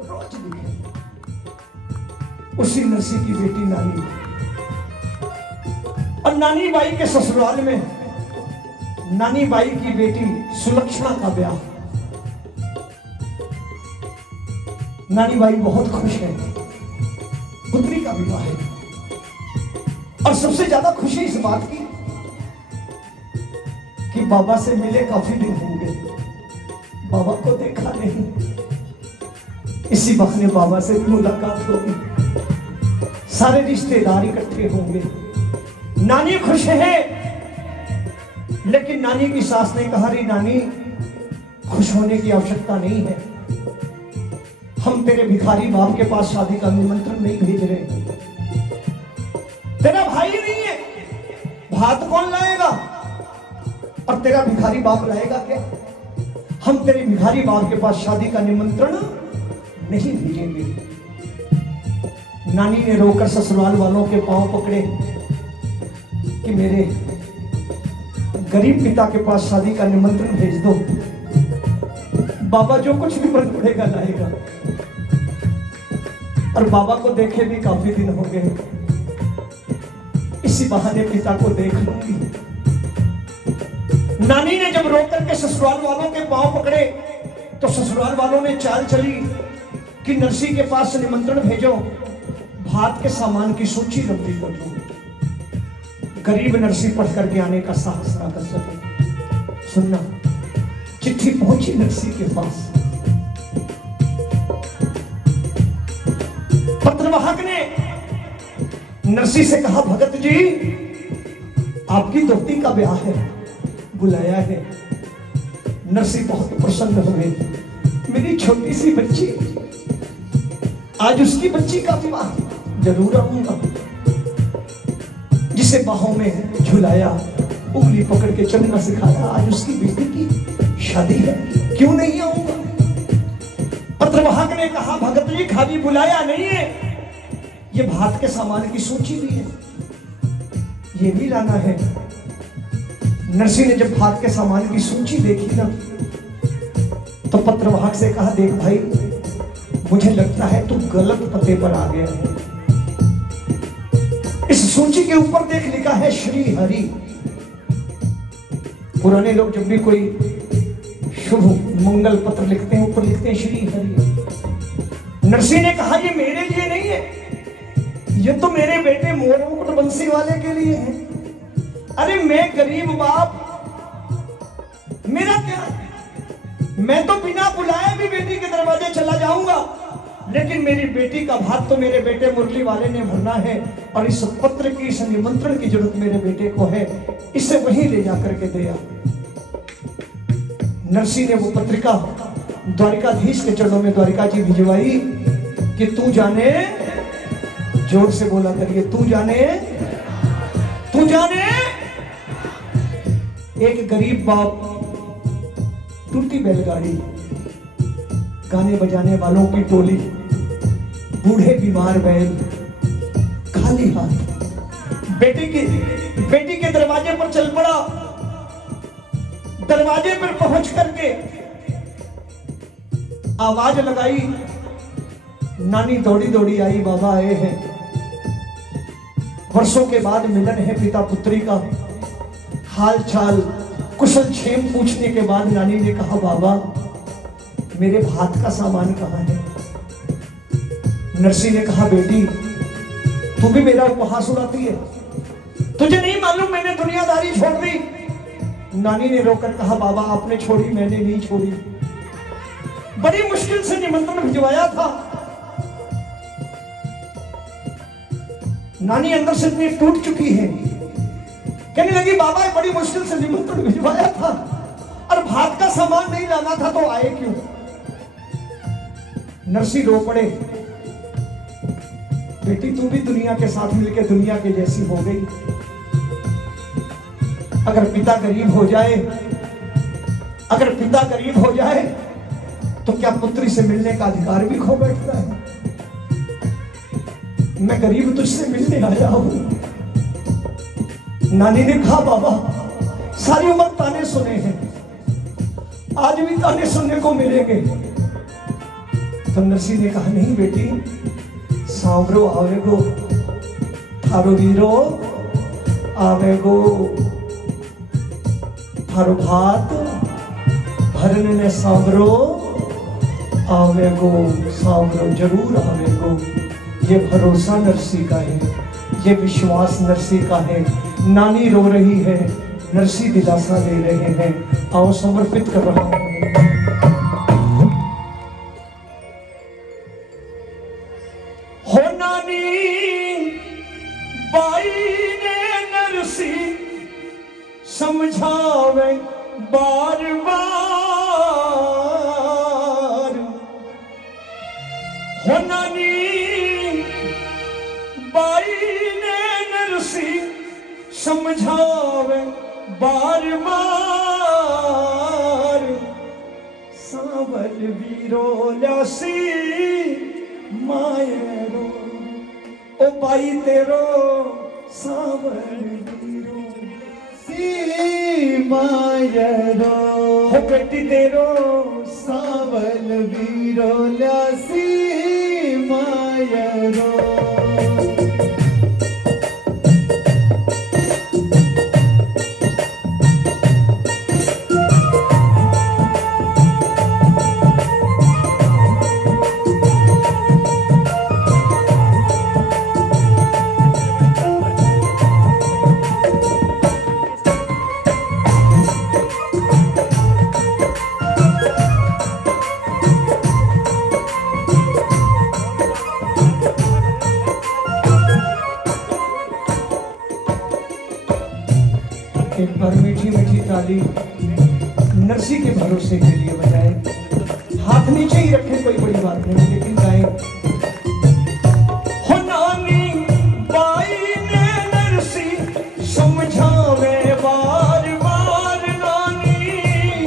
रोज लिखे। उसी नरसी की बेटी नानी, और नानी बाई के ससुराल में नानी बाई की बेटी सुलक्षणा का ब्याह। नानी बाई बहुत खुश है, पुत्री का विवाह है, और सबसे ज्यादा खुशी इस बात की कि बाबा से मिले काफी दिन होंगे, बाबा को देखा नहीं, इसी बहाने बाबा से भी मुलाकात होगी, सारे रिश्तेदार इकट्ठे होंगे। नानी खुश है, लेकिन नानी की सास ने कहा, रे नानी खुश होने की आवश्यकता नहीं है, हम तेरे भिखारी बाप के पास शादी का निमंत्रण नहीं भेज रहे, तेरा भाई नहीं है, भात कौन लाएगा और तेरा भिखारी बाप लाएगा क्या? हम तेरे भिखारी बाप के पास शादी का निमंत्रण नहीं भेजेंगे। नानी ने रोकर ससुराल वालों के पांव पकड़े कि मेरे गरीब पिता के पास शादी का निमंत्रण भेज दो, बाबा जो कुछ भी मन पड़ेगा लाएगा। और बाबा को देखे भी काफी दिन हो गए, इसी बहाने पिता को देख लूंगी। नानी ने जब रो करके ससुराल वालों के पांव पकड़े तो ससुराल वालों ने चाल चली, कि नरसी के पास निमंत्रण भेजो, भात के सामान की सूची लंबी कर दो। गरीब नरसी पढ़ करके आने का साहस ना कर सके। सुनना, चिट्ठी पहुंची नरसी के पास। पत्रवाहक ने नरसी से कहा, भगत जी आपकी दोती का ब्याह है, बुलाया है। नरसी बहुत प्रसन्न हुए। मेरी छोटी सी बच्ची, आज उसकी बच्ची का विवाह, जरूर आऊंगा। जिसे बाहों में झुलाया, उंगली पकड़ के चलना सिखाया, आज उसकी बेटी की शादी है, क्यों नहीं आऊंगा। पत्रवाहक ने कहा, भगत जी खाली बुलाया नहीं है, ये भात के सामान की सूची भी है, ये भी लाना है। नरसी ने जब भात के सामान की सूची देखी ना, तो पत्रवाहक से कहा, देख भाई मुझे लगता है तू गलत पते पर आ गया है। इस सूची के ऊपर देख लिखा है श्री हरि। पुराने लोग जब भी कोई शुभ मंगल पत्र लिखते हैं, ऊपर लिखते हैं श्री हरि। नरसी ने कहा, ये मेरे लिए नहीं है, ये तो मेरे बेटे मोर बंसी वाले के लिए है। अरे मैं गरीब बाप, मेरा क्या, मैं तो बिना बुलाए भी बेटी के दरवाजे चला जाऊंगा, लेकिन मेरी बेटी का भात तो मेरे बेटे मुरली वाले ने भरना है, और इस पत्र की, इस निमंत्रण की जरूरत मेरे बेटे को है, इसे वहीं ले जाकर के दिया। नरसी ने वो पत्रिका द्वारिकाधीश के चरणों में द्वारिका जी भिजवाई कि तू जाने, जोर से बोला करिए, तू जाने, तू जाने। एक गरीब बाप, टूटी बैलगाड़ी, गाने बजाने वालों की टोली, बूढ़े बीमार बैल, खाली हाथ बेटी के दरवाजे पर चल पड़ा। दरवाजे पर पहुंच करके आवाज लगाई, नानी दौड़ी दौड़ी आई, बाबा आए हैं। वर्षों के बाद मिलन है पिता पुत्री का, हाल चाल कुशल क्षेम पूछने के बाद नानी ने कहा, बाबा मेरे भात का सामान कहाँ है। नरसी ने कहा, बेटी तू भी मेरा उपहास उड़ाती है, तुझे नहीं मालूम मैंने दुनियादारी छोड़ दी। नानी ने रोकर कहा, बाबा आपने छोड़ी, मैंने नहीं छोड़ी, बड़ी मुश्किल से निमंत्रण भिजवाया था। नानी अंदर से इतनी टूट चुकी है, कहने लगी, बाबा बड़ी मुश्किल से निमंत्रण भिजवाया था, और भात का सामान नहीं लाना था तो आए क्यों। नरसी रो पड़े, बेटी तू भी दुनिया के साथ मिलकर दुनिया के जैसी हो गई। अगर पिता गरीब हो जाए, अगर पिता गरीब हो जाए तो क्या पुत्री से मिलने का अधिकार भी खो बैठता है। मैं गरीब तुझसे मिलने आया हूं। नानी ने कहा, बाबा सारी उम्र ताने सुने हैं, आज भी ताने सुनने को मिलेंगे। तो नरसी ने कहा, नहीं बेटी, सांवरो आवेगो, थारो वीरो आवेगो, थारो भात भरने ने सांवरो आवेगो, सांवरो जरूर आवेगो। ये भरोसा नरसी का है, ये विश्वास नरसी का है। नानी रो रही है, नरसी दिलासा दे रहे हैं। आओ समर्पित कर रहा हूं। हो नानी बाई ने नरसी समझावे बार बार। हो नानी बाई ने नरसी समझावे बार बार। सावल वीरो ल्यासी मायरो, ओ बाई तेरो सावल वीरो सी मायरो। हो बेटी तेरो सावल वीरो ल्यासी मायरो। बार मीठी मीठी ताली नरसी के भरोसे के लिए बजाए। हाथ नीचे ही रखें, कोई बड़ी बात नहीं, लेकिन गाएं। हो नानी बाई ने नरसी समझावे बार बार, नानी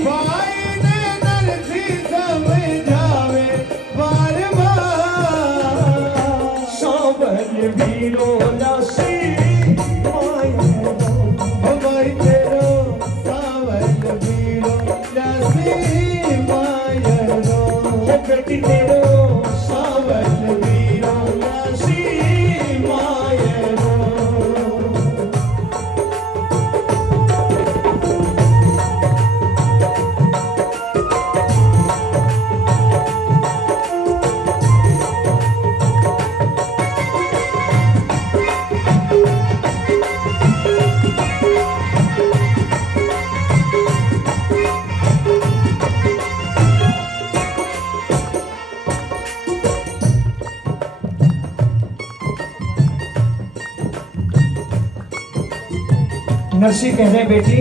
बाई ने नरसी समझावे बार बार। सावल वीरो नरसी भाई तेरो सावल वीरो नरसी मायरो। बेटी तेरो सावल वीरो नरसी मायरो। नरसी कह रहे बेटी,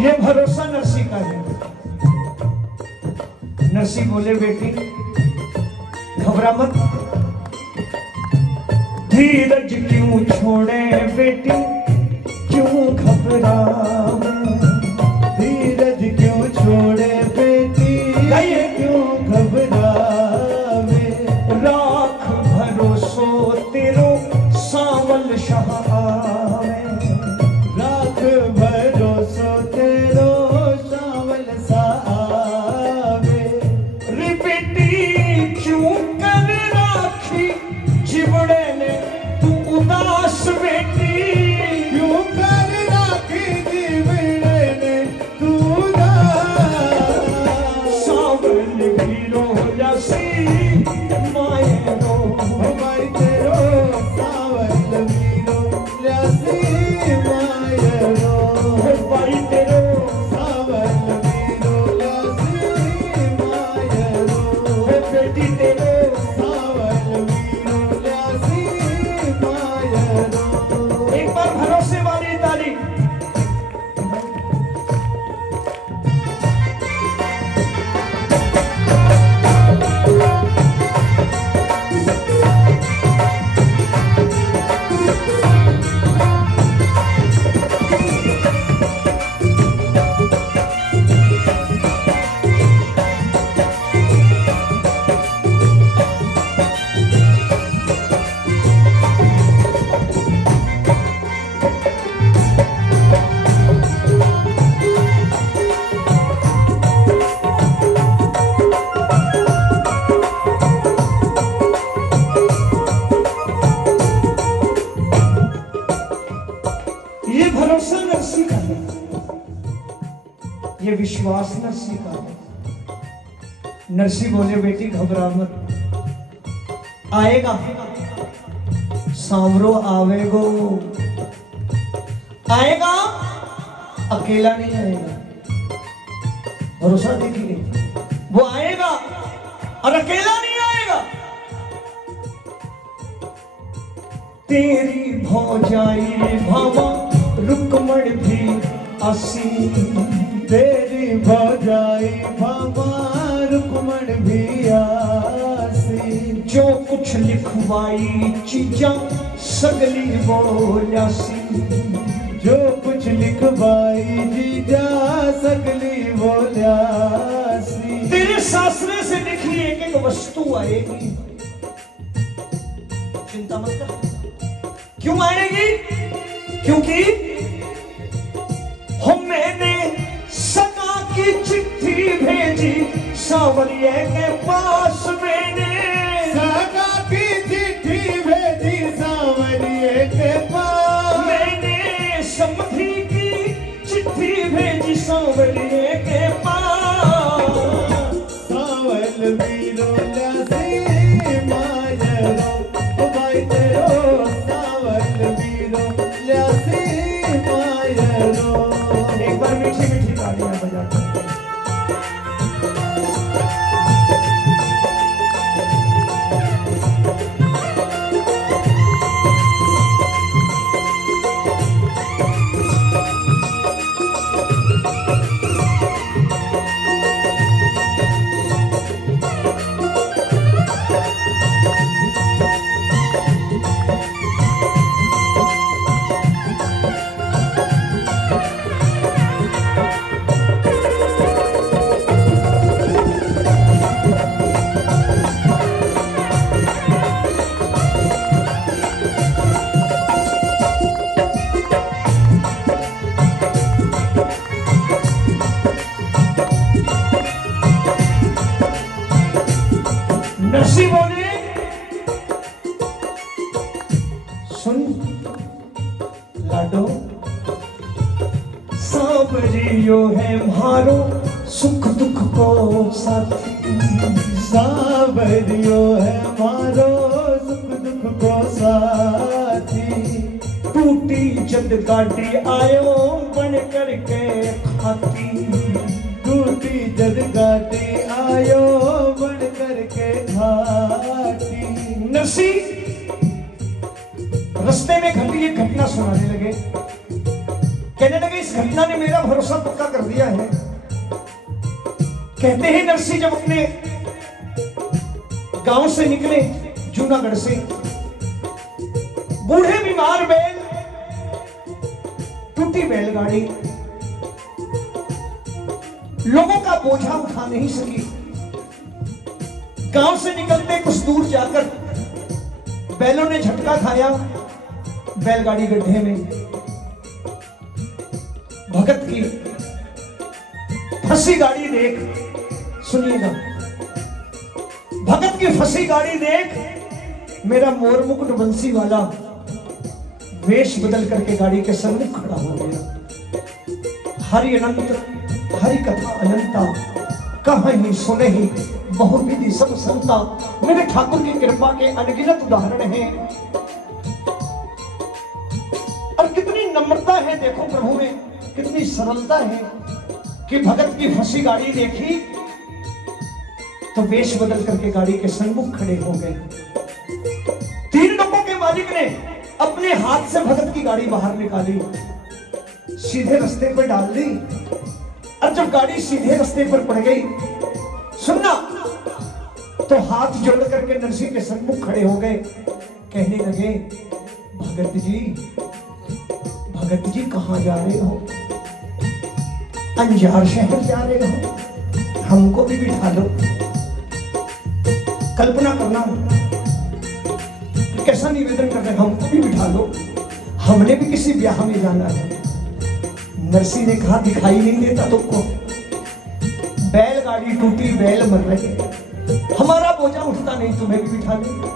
ये भरोसा नरसी का है। नरसी बोले बेटी घबरा मत, धीरज क्यों छोड़े बेटी, क्यों घबरावे। धीरज क्यों छोड़े बेटी, क्यों घबरावे। राख भरोसो तेरो सावल शाह आवे। राख भरोसो तेरो सावल सा आवे। रे बेटी क्यों कर राखी जिबड़े ने तू उदास बेटी। क्यों कर राखी जीवड़े ने तू उदास। सावल वीरो नरसी मायरो। भाई तेरो सावल वीरो नरसी मायरो। भाई तेरो सावल वीरो नरसी मायरो। बेटी तेरो सावल वीरो नरसी मायरो। एक बार भरोसे वाली ताली। ये भरोसा नरसी का है, ये विश्वास नरसी का है। नरसी बोले बेटी घबरा मत, आएगा सांवरो आवेगो। आएगा, अकेला नहीं आएगा। भरोसा देखिए, वो आएगा और अकेला नहीं आएगा। तेरी भौजाई भावा रुकमण भी आसी। तेरी भौजाई भावा रुकमण भी आसी। जो कुछ लिखवाई चीजा सगली बोल्यासी। जो कुछ लिखवाई जीजा सगली बोल्यासी। तेरे सासरे से लिखी एक एक वस्तु आएगी, चिंता मत कर। क्यों आएगी? क्योंकि हम मैंने सगा की चिट्ठी भेजी सांवरिये के पास। मैंने सगा की चिट्ठी भेजी सांवरिये के पास। मैंने समधी की जी सांवरिए के पास, सावल वीरो ल्यासी मायरो भाई तेरो, सावल वीरो ल्यासी मायरो। एक बार मीठी मीठी तालियां बजाते हैं। नरसी बोले, सुन लाडो, सांवरियो है मारो सुख दुख को साथी, सावरियो है मारो सुख दुख को साथी। टूटी जद गाड़ी आयो बन करके खाती, टूटी जद गाड़ी आयो बन करके खाती। नरसी रास्ते में घटी एक घटना सुनाने लगे। कहने लगे इस घटना ने मेरा भरोसा पक्का कर दिया है। कहते हैं नरसी जब अपने गांव से निकले जूनागढ़ से, बूढ़े बीमार बैल, टूटी बैलगाड़ी, लोगों का बोझा उठा नहीं सकी। गांव से निकलते कुछ दूर जाकर बैलों ने झटका खाया, बैलगाड़ी गड्ढे में। भगत की फंसी गाड़ी देख, सुनिएगा, भगत की फंसी गाड़ी देख मेरा मोर मुकुट बंसी वाला वेश बदल करके गाड़ी के सम्मुख खड़ा हो गया। हरि अनंत हरि कथा अनंता, कहाँ ही सुने ही बहुविधि सब संता। मेरे ठाकुर की कृपा के अनगिनत उदाहरण हैं। और कितनी नम्रता है देखो प्रभु में, कितनी सरलता है कि भगत की फंसी गाड़ी देखी तो वेश बदल करके गाड़ी के सम्मुख खड़े हो गए। 3 लोगों के मालिक ने अपने हाथ से भगत की गाड़ी बाहर निकाली, सीधे रास्ते पर डाल दी। और जब गाड़ी सीधे रास्ते पर पड़ गई, सुनना, तो हाथ जोड़ करके नरसी के सम्मुख खड़े हो गए। कहने लगे, भगत जी कहाँ जा रहे हो? अंजार शहर जा रहे हो? हमको भी बिठा लो। कल्पना करना कैसा निवेदन कर रहे, हमको भी बिठा लो, हमने भी किसी ब्याह में जाना है। नरसी ने कहा, दिखाई नहीं देता तुमको? बैलगाड़ी टूटी, बैल मर रहे, हमारा बोझा उठता नहीं, तुम्हें भी बिठा लेंगे।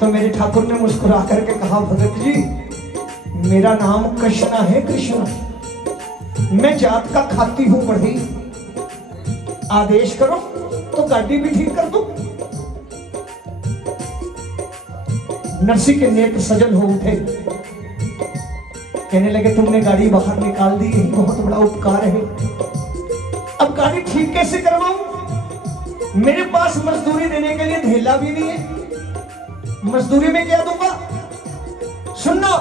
तो मेरे ठाकुर ने मुस्कुरा करके कहा, भगत जी मेरा नाम कृष्णा है, कृष्णा, मैं जात का खाती हूं बढ़ी, आदेश करो तो गाड़ी भी ठीक कर दो। नरसी के नेत्र सजल हो उठे, कहने लगे, तुमने गाड़ी बाहर निकाल दी, यही बहुत बड़ा उपकार है। अब गाड़ी ठीक कैसे करवाऊं? मेरे पास मजदूरी देने के लिए धेला भी नहीं है, मजदूरी में क्या दूंगा? सुनना,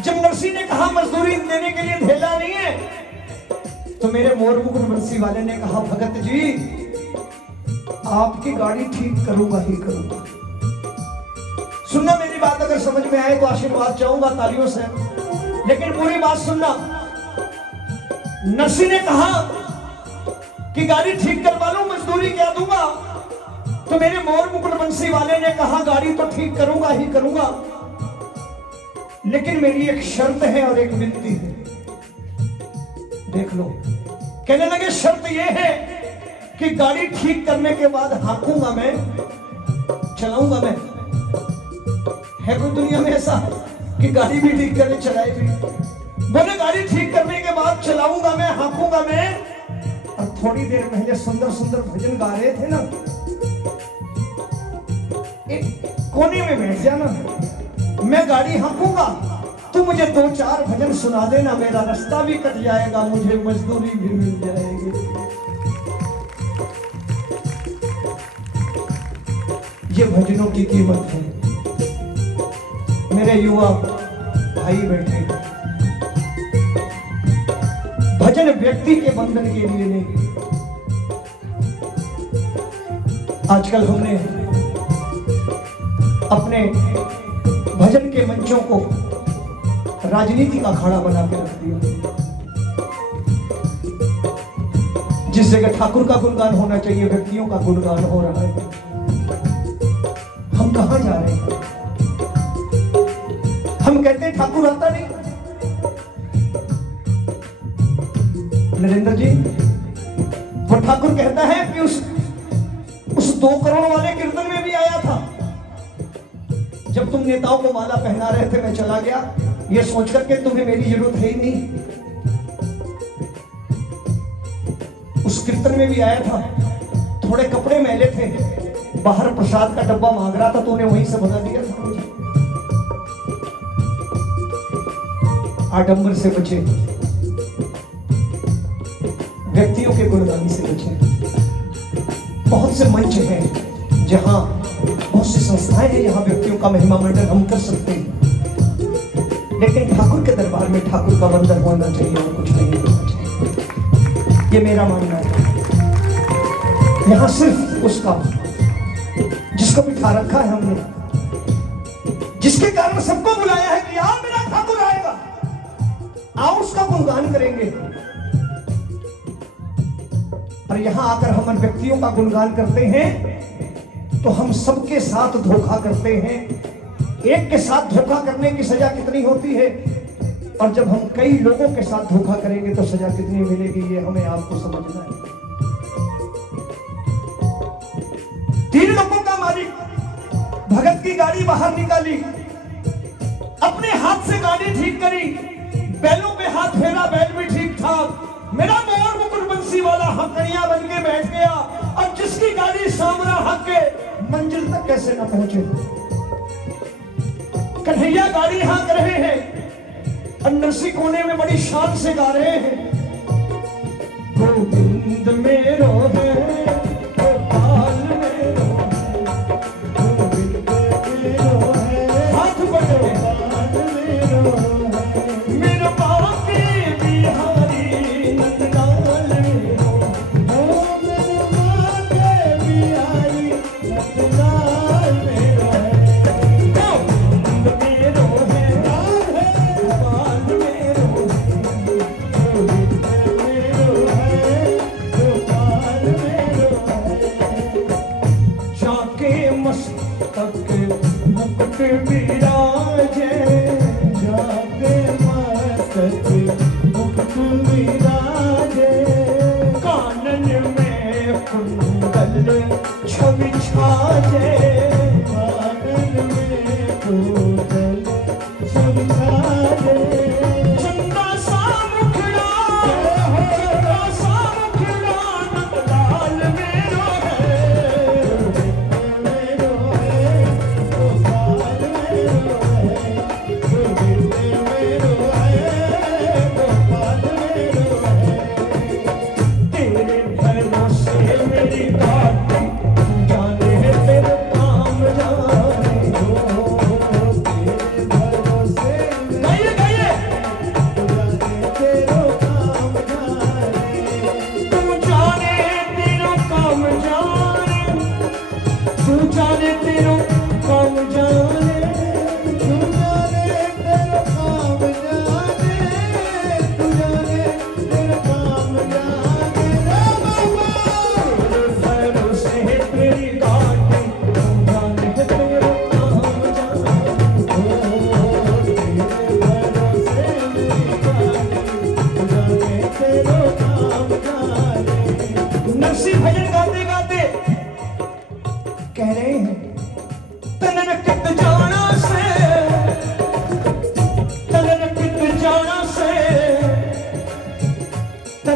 जब नरसी ने कहा मजदूरी देने के लिए धेला नहीं है, तो मेरे मोर मुकुट बंसी वाले ने कहा, भगत जी आपकी गाड़ी ठीक करूंगा ही करूंगा। सुनना, मेरी बात अगर समझ में आए तो आशीर्वाद चाहूंगा तालियों से, लेकिन पूरी बात सुनना। नरसी ने कहा कि गाड़ी ठीक करवा लो, मजदूरी क्या दूंगा? तो मेरे मोर मुकुट बंसी वाले ने कहा, गाड़ी तो ठीक करूंगा ही करूंगा, लेकिन मेरी एक शर्त है और एक विनती है। देख लो, कहने लगे, शर्त यह है कि गाड़ी ठीक करने के बाद हाँकूंगा मैं, चलाऊंगा मैं। है कोई दुनिया में ऐसा कि गाड़ी भी ठीक करे चलाए भी? बोले गाड़ी ठीक करने के बाद चलाऊंगा मैं, हाँकूंगा मैं। और थोड़ी देर पहले सुंदर सुंदर भजन गा रहे थे ना, एक कोने में बैठ जाना, मैं गाड़ी हाँकूंगा, तू मुझे 2-4 भजन सुना देना, मेरा रास्ता भी कट जाएगा, मुझे मजदूरी भी मिल जाएगी। ये भजनों की कीमत है। मेरे युवा भाई बैठे, भजन व्यक्ति के बंधन के लिए नहीं। आजकल हमने अपने भजन के मंचों को राजनीति का अखाड़ा बना के रख दिया। जिस जगह ठाकुर का गुणगान होना चाहिए, व्यक्तियों का गुणगान हो रहा है। हम कहां जा रहे हैं? हम कहते हैं ठाकुर आता नहीं। नरेंद्र जी, वो ठाकुर कहता है कि उस 2 करोड़ वाले कीर्तन में भी आया था। जब तुम नेताओं को माला पहना रहे थे, मैं चला गया ये सोचकर के तुम्हें मेरी जरूरत है ही नहीं। उस कीर्तन में भी आया था, थोड़े कपड़े मैले थे, बाहर प्रसाद का डब्बा मांग रहा था, तूने वहीं से भगा दिया था मुझे। आडंबर से बचे, व्यक्तियों के गुणगान से बचे। बहुत से मंच हैं जहां, बहुत सी संस्थाएं हैं जहां व्यक्तियों का महिमा मंडन हम कर सकते हैं, लेकिन ठाकुर के दरबार में ठाकुर का वंदन होना चाहिए और कुछ नहीं होना चाहिए। ये मेरा मानना है। यहां सिर्फ उसका जिसको बिठा रखा है हमने, जिसके कारण सबको बुलाया है कि आओ मेरा ठाकुर आएगा, आओ उसका गुणगान करेंगे। और यहां आकर हम व्यक्तियों का गुणगान करते हैं तो हम सबके साथ धोखा करते हैं। एक के साथ धोखा करने की सजा कितनी होती है, और जब हम कई लोगों के साथ धोखा करेंगे तो सजा कितनी मिलेगी, ये हमें आपको समझना है। 3 लोगों का मालिक भगत की गाड़ी बाहर निकाली, अपने हाथ से गाड़ी ठीक करी, बैलों पे हाथ फेरा, बैल भी ठीक ठाक, मेरा मोर मुकुट बंसी वाला हकड़िया बन के बैठ गया। और जिसकी गाड़ी सामना हक के मंजिल तक कैसे न पहुंचे। कन्हैया गाड़ी हाँक रहे हैं और नरसी कोने में बड़ी शान से गा रहे हैं, गोविंद मेरो है, गोपाल मेरो है, गोविंद मेरो है, हाथ बढ़ो, गोपाल मेरो है, मेरे बाके बिहारी नंदलाल मेरो, ओ मेरे बाके बिहारी नंदलाल मेरो है, गोविंद मेरो है, गोपाल मेरो है, गोविंद मेरो है, गोपाल मेरो है।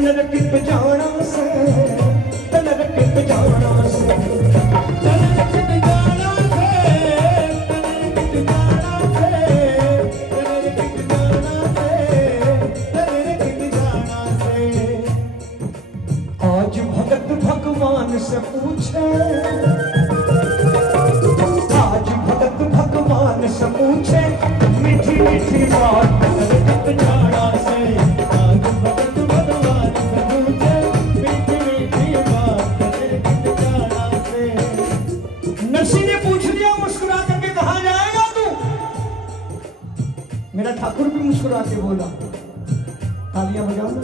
तन रखित जाना से, तन रखित जाना से, तन रखित जाना से, तन रखित जाना से, तन रखित जाना से, तन रखित जाना से। आज भगत भगवान से पूछे, आज भगत भगवान से पूछे, मीठी मीठी बात तन रखित जाना से, आज भगत भगवान से पूछे, मीठी मीठी बात तन रखित जाना से। नरसी ने पूछ लिया मुस्कुरा करके, कहाँ जाएगा तू? मेरा ठाकुर भी मुस्कुरा के बोला, तालियां बजाओ ना।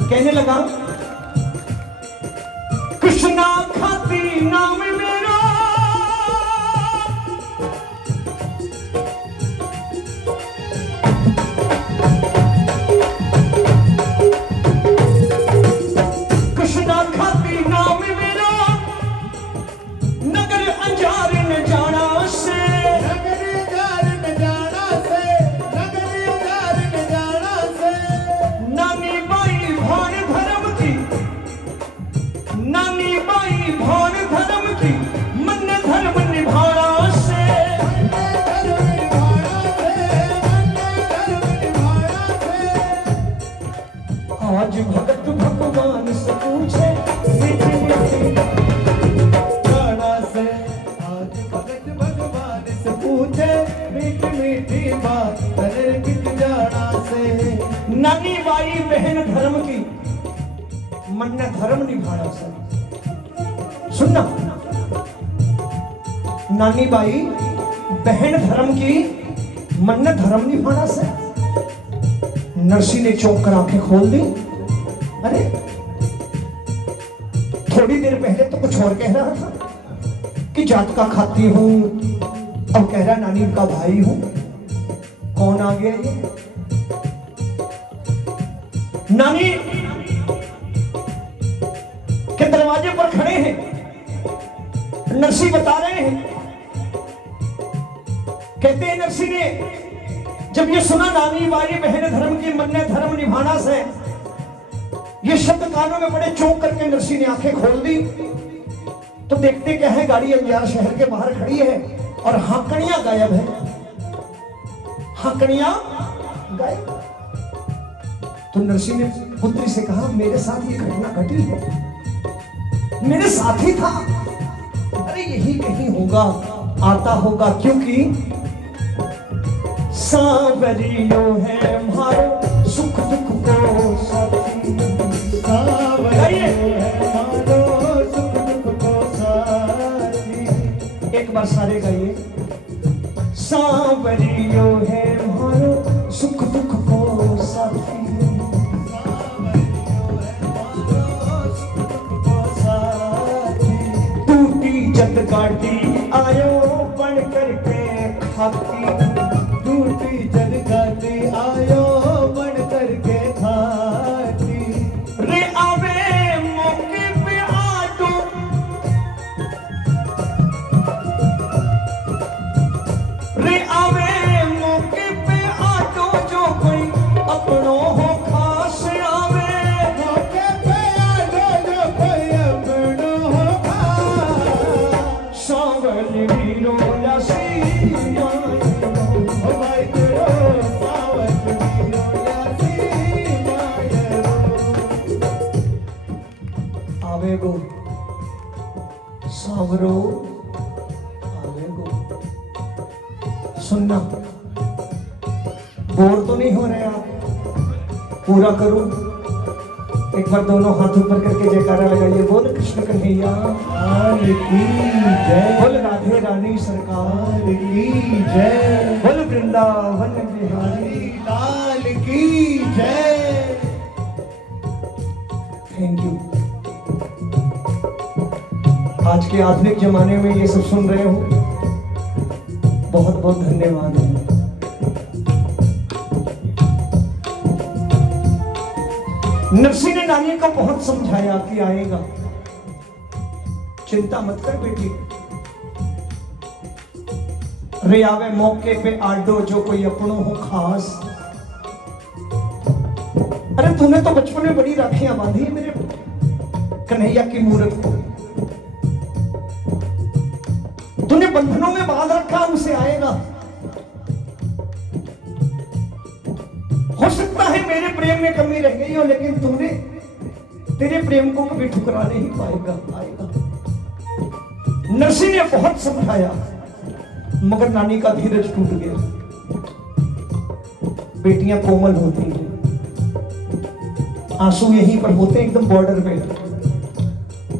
कहने लगा, कृष्णा खाती नाम मेरा, कृष्णा खाती नाम मेरा, नगर अंजार न जाना से, नगर अंजार न जाना से, नगर अंजार न जाना से। नानी बाई भान धर्म की, नानी बाई भान धर्म की, मन धर्म निभाना से, धर्म निभाना से, धर्म निभाना से। आज भगत भगवान से पूछे, मीठी मीठी जाना से, आज भगत भगवान से पूछे, मीठी मीठी बात तन रखित जाना से। नानी बाई बहन धर्म की, मन धर्म निभाना से। सुनना, नानी बाई बहन धर्म की, मन धर्म निभाना से। नरसी ने चौंक कर आंखें खोल दी। अरे थोड़ी देर पहले तो कुछ और कह रहा था कि जात का खाती हूं, अब कह रहा नानी का भाई हूं। कौन आ गया ये? नानी के दरवाजे पर खड़े हैं, नरसी बता रहे हैं। कहते हैं नरसी ने जब ये सुना, नानी बाई बहन धर्म की, मन धर्म निभाना से, ये शब्द कानों में बड़े चौंक करके नरसी ने आंखें खोल दी। तो देखते क्या है, गाड़ी अंजार शहर के बाहर खड़ी है और हाकड़ियां गायब है, हाकड़ियां गायब। तो नरसी ने पुत्री से कहा, मेरे साथ ये घटना घटी है, मेरे साथ ही था। अरे यही कहीं होगा, आता होगा, क्योंकि सांवरियो है मारो सुख दुख को साथी, सांवरियो है मारो सुख दुख को साथी। एक बार सारे गाइए। सांवरियो है मारो सुख दुख को साथी, टूटी जद गाड़ी आयो बन करके खाती, टूटी जल गाली आयो बन करके खाती। रे आवे मौके पे आटो, रे आवे मौके पे आटो, जो कोई अपनो हो खास आवे, मौके पे आटो जो कोई अपनो हो खास। सांवली वीरो लासी ओ भाई तेरो सावत वीरो यासी मायरो। आवे गो सांवरो आवे गो। सुनना, बोर तो नहीं हो रहे आप? पूरा करूं? एक बार दोनों हाथ ऊपर करके जयकारा लगाइए, बोल कृष्ण कन्हैया लाल की जय, बोल राधे रानी सरकार लाल की जय, बोल वृंदावन बिहारी लाल की जय। Thank you. आज के आधुनिक जमाने में ये सब सुन रहे हो, बहुत बहुत धन्यवाद है। नरसी ने नानी को बहुत समझाया कि आएगा, चिंता मत कर बेटी, रे आवे मौके पे आडो जो कोई अपनो हो खास। अरे तूने तो बचपन में बड़ी राखियां बांधी है मेरे कन्हैया की मूर्त को, तूने बंधनों में बांध रखा, उसे आएगा। हो सकता है मेरे प्रेम में कमी रह गई हो, लेकिन तूने तेरे प्रेम को कभी ठुकरा नहीं पाएगा, आएगा। नरसिंह ने बहुत समझाया मगर नानी का धीरज टूट गया। बेटियां कोमल होती हैं, आंसू यहीं पर होते एकदम बॉर्डर पे,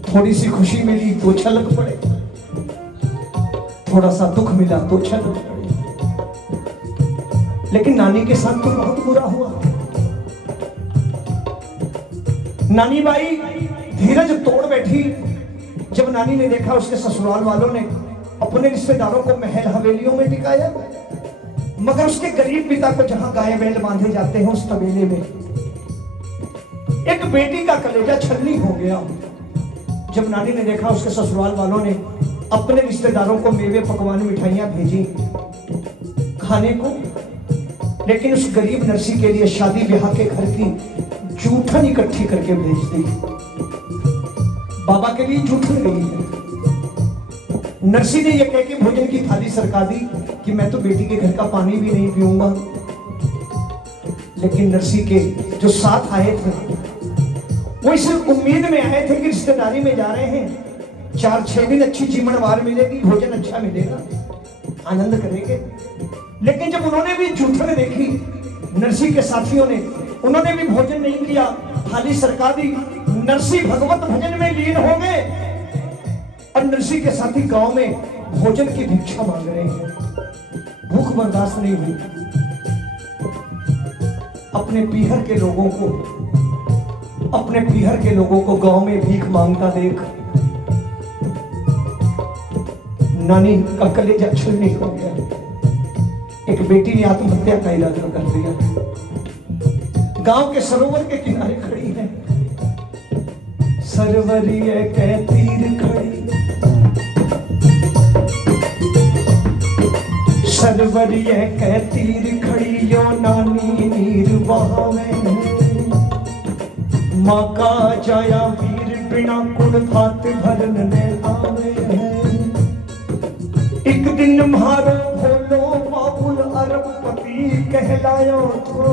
थोड़ी सी खुशी मिली तो छलक पड़े, थोड़ा सा दुख मिला तो छलक पड़े। लेकिन नानी के साथ तो बहुत बुरा हुआ। नानी बाई धीरज तोड़ बैठी जब नानी ने देखा उसके ससुराल वालों ने अपने रिश्तेदारों को महल हवेलियों में टिकाया, मगर उसके गरीब पिता को जहां गाय बैल बांधे जाते हैं उस तबेले में एक बेटी का कलेजा छलनी हो गया। जब नानी ने देखा उसके ससुराल वालों ने अपने रिश्तेदारों को मेवे पकवान मिठाइयां भेजी खाने को, लेकिन उस गरीब नरसी के लिए शादी ब्याह के घर की जूठन इकट्ठी करके भेज दी। बाबा के लिए जूठन गई है। नरसी ने यह कह के भोजन की थाली सरका दी कि मैं तो बेटी के घर का पानी भी नहीं पीऊंगा। लेकिन नरसी के जो साथ आए थे वो इस उम्मीद में आए थे कि रिश्तेदारी में जा रहे हैं, 4-6 दिन अच्छी चिमणवार मिलेगी, भोजन अच्छा मिलेगा, आनंद करेंगे। लेकिन जब उन्होंने भी जूठन देखी नरसी के साथियों ने, उन्होंने भी भोजन नहीं किया, थाली सरका दी। नरसी भगवत भजन में लीन हो गए और नरसी के साथी गांव में भोजन की भिक्षा मांग रहे हैं। भूख बर्दाश्त नहीं हुई। अपने पीहर के लोगों को गांव में भीख मांगता देख नानी का कलेजा छलनी हो गया। एक बेटी ने आत्महत्या का इरादा कर लिया। गांव के सरोवर के किनारे खड़ी है, सरवरिए के तीर खड़ी, सरवरिए के तीर खड़ी यो नानी नीर बहावे। माँ का जाया वीर बिना कुण भात भरन ने आवे है। एक दिन मारो भोलो बाबुल अरबपति कहलायो तो,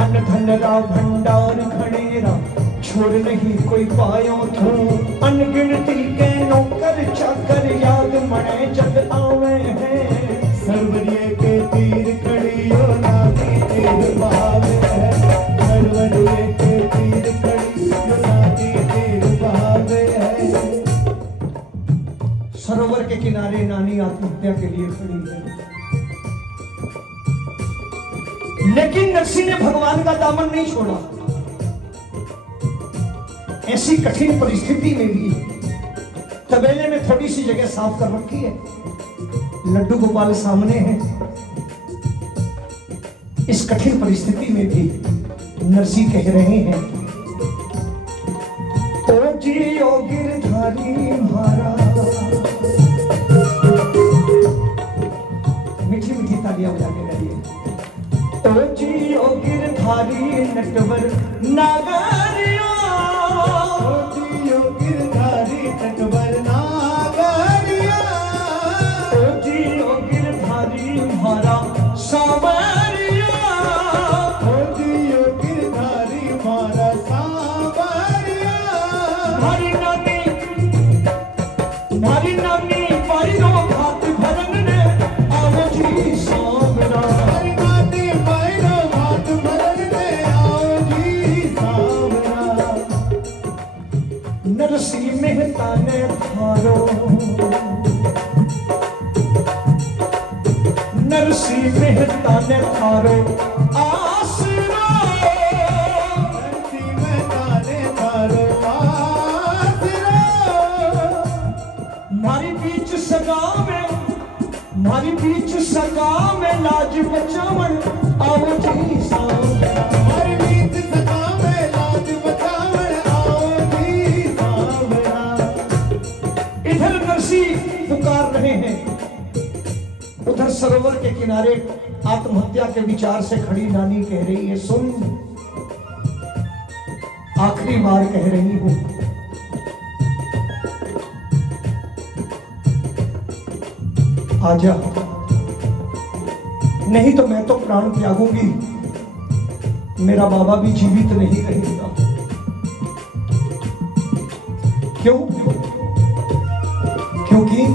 अन धन रा भंडार खड़ेरा छोड़ नहीं कोई पायो तो। अनगिनती के नौकर चाकर याद मने जग आवे हैं। सरवरिए के तीर खड़ियो नानी तीर बहावे है। सरवरिए के तीर खड़ियो नानी तीर बहावे है। सरोवर के किनारे नानी आत्महत्या के लिए खड़ी है। लेकिन नरसिंह ने भगवान का दामन नहीं छोड़ा। ऐसी कठिन परिस्थिति में भी तबेले में थोड़ी सी जगह साफ कर रखी है, लड्डू गोपाल सामने है। इस कठिन परिस्थिति में भी नरसिंह कह रहे हैं, ओ जी ओ गिरधारी महाराज। मीठी मीठी तालियां बजाने लगी। ओ जी ओ गिरधारी नटवर नागरिया, ओ जी ओ गिरधारी नटवर नागरिया। ओ जी ओ गिरधारी हमारा सावरिया। ओ जी ओ गिरधारी हमारा सावरिया। मारी नानी पारी दो भात भरन ने आओ जी सावरा। हरी नानी पाइनो भात भरन ने आओ जी सावरा। नरसिंह मेहता ने थारो, नरसिंह मेहता ने थारो आसरा। नरसिंह मेहता ने थारो आसरा। मारी बीच सगा में लाज बचावन आओ जी सावरा। हरी बीच सगा में लाज बचावन आओ जी सावरा। इधर नरसिंह पुकार रहे हैं, उधर सरोवर के किनारे आत्महत्या के विचार से खड़ी नानी कह रही है, सुन आखिरी बार कह रही हूं, आजा, नहीं तो मैं तो प्राण त्यागूंगी, मेरा बाबा भी जीवित नहीं रहेगा। क्यों? क्योंकि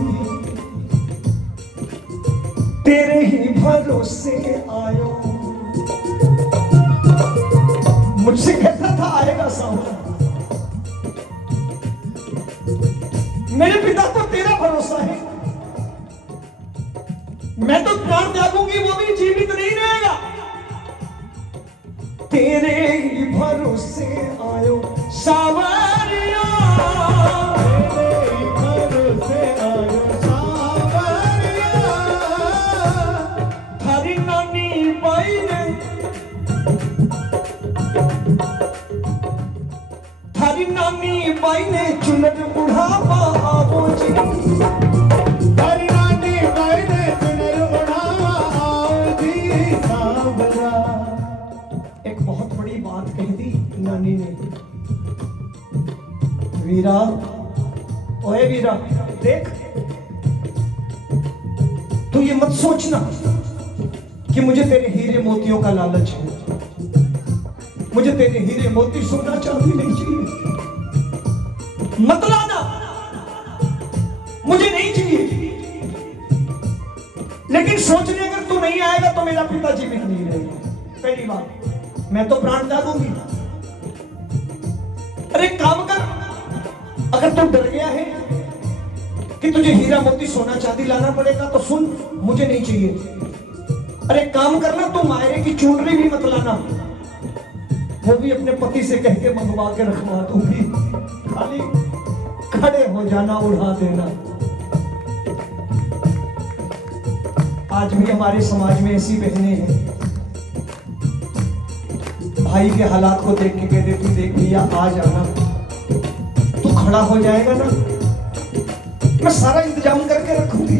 तेरे ही भरोसे आयो। मुझसे कहता था आएगा सामने, मेरे पिता तो तेरा भरोसा है, मैं तो प्राण त्यागूंगी, वो भी जीवित नहीं रहेगा। तेरे ही भरोसे आयो सावरिया, तेरे ही भरोसे आयो सावरिया। थारी नानी बाई ने, थारी नानी बाई ने चुनर उड़ावा आवो जी। थारी नानी बाई ने चुनर उड़ावा आओ जी सावरा। एक बहुत बड़ी बात कह दी नानी ने, वीरा, ओए वीरा, देख, तू ये मत सोचना कि मुझे तेरे हीरे मोतियों का लालच है, मुझे तेरे हीरे मोती सोना चांदी नहीं चाहिए, मत लाना, मुझे नहीं चाहिए। लेकिन सोचने अगर तू नहीं आएगा तो मेरा पिता जीवित नहीं रहेगा। पहली बात, मैं तो प्राण त्यागूंगी। अरे काम कर, अगर तू डर गया है कि तुझे हीरा मोती सोना चांदी लाना पड़ेगा तो सुन, मुझे नहीं चाहिए। अरे काम करना, तू मायरे की चुनरी भी मत लाना, वो भी अपने पति से कह के मंगवा के रखवा दूंगी, खाली खड़े हो जाना, उड़ा देना। आज भी हमारे समाज में ऐसी बहनें हैं, भाई के हालात को देख के कह देती, देख भैया आ जाना, तू खड़ा हो जाएगा ना, मैं सारा इंतजाम करके रखूंगी,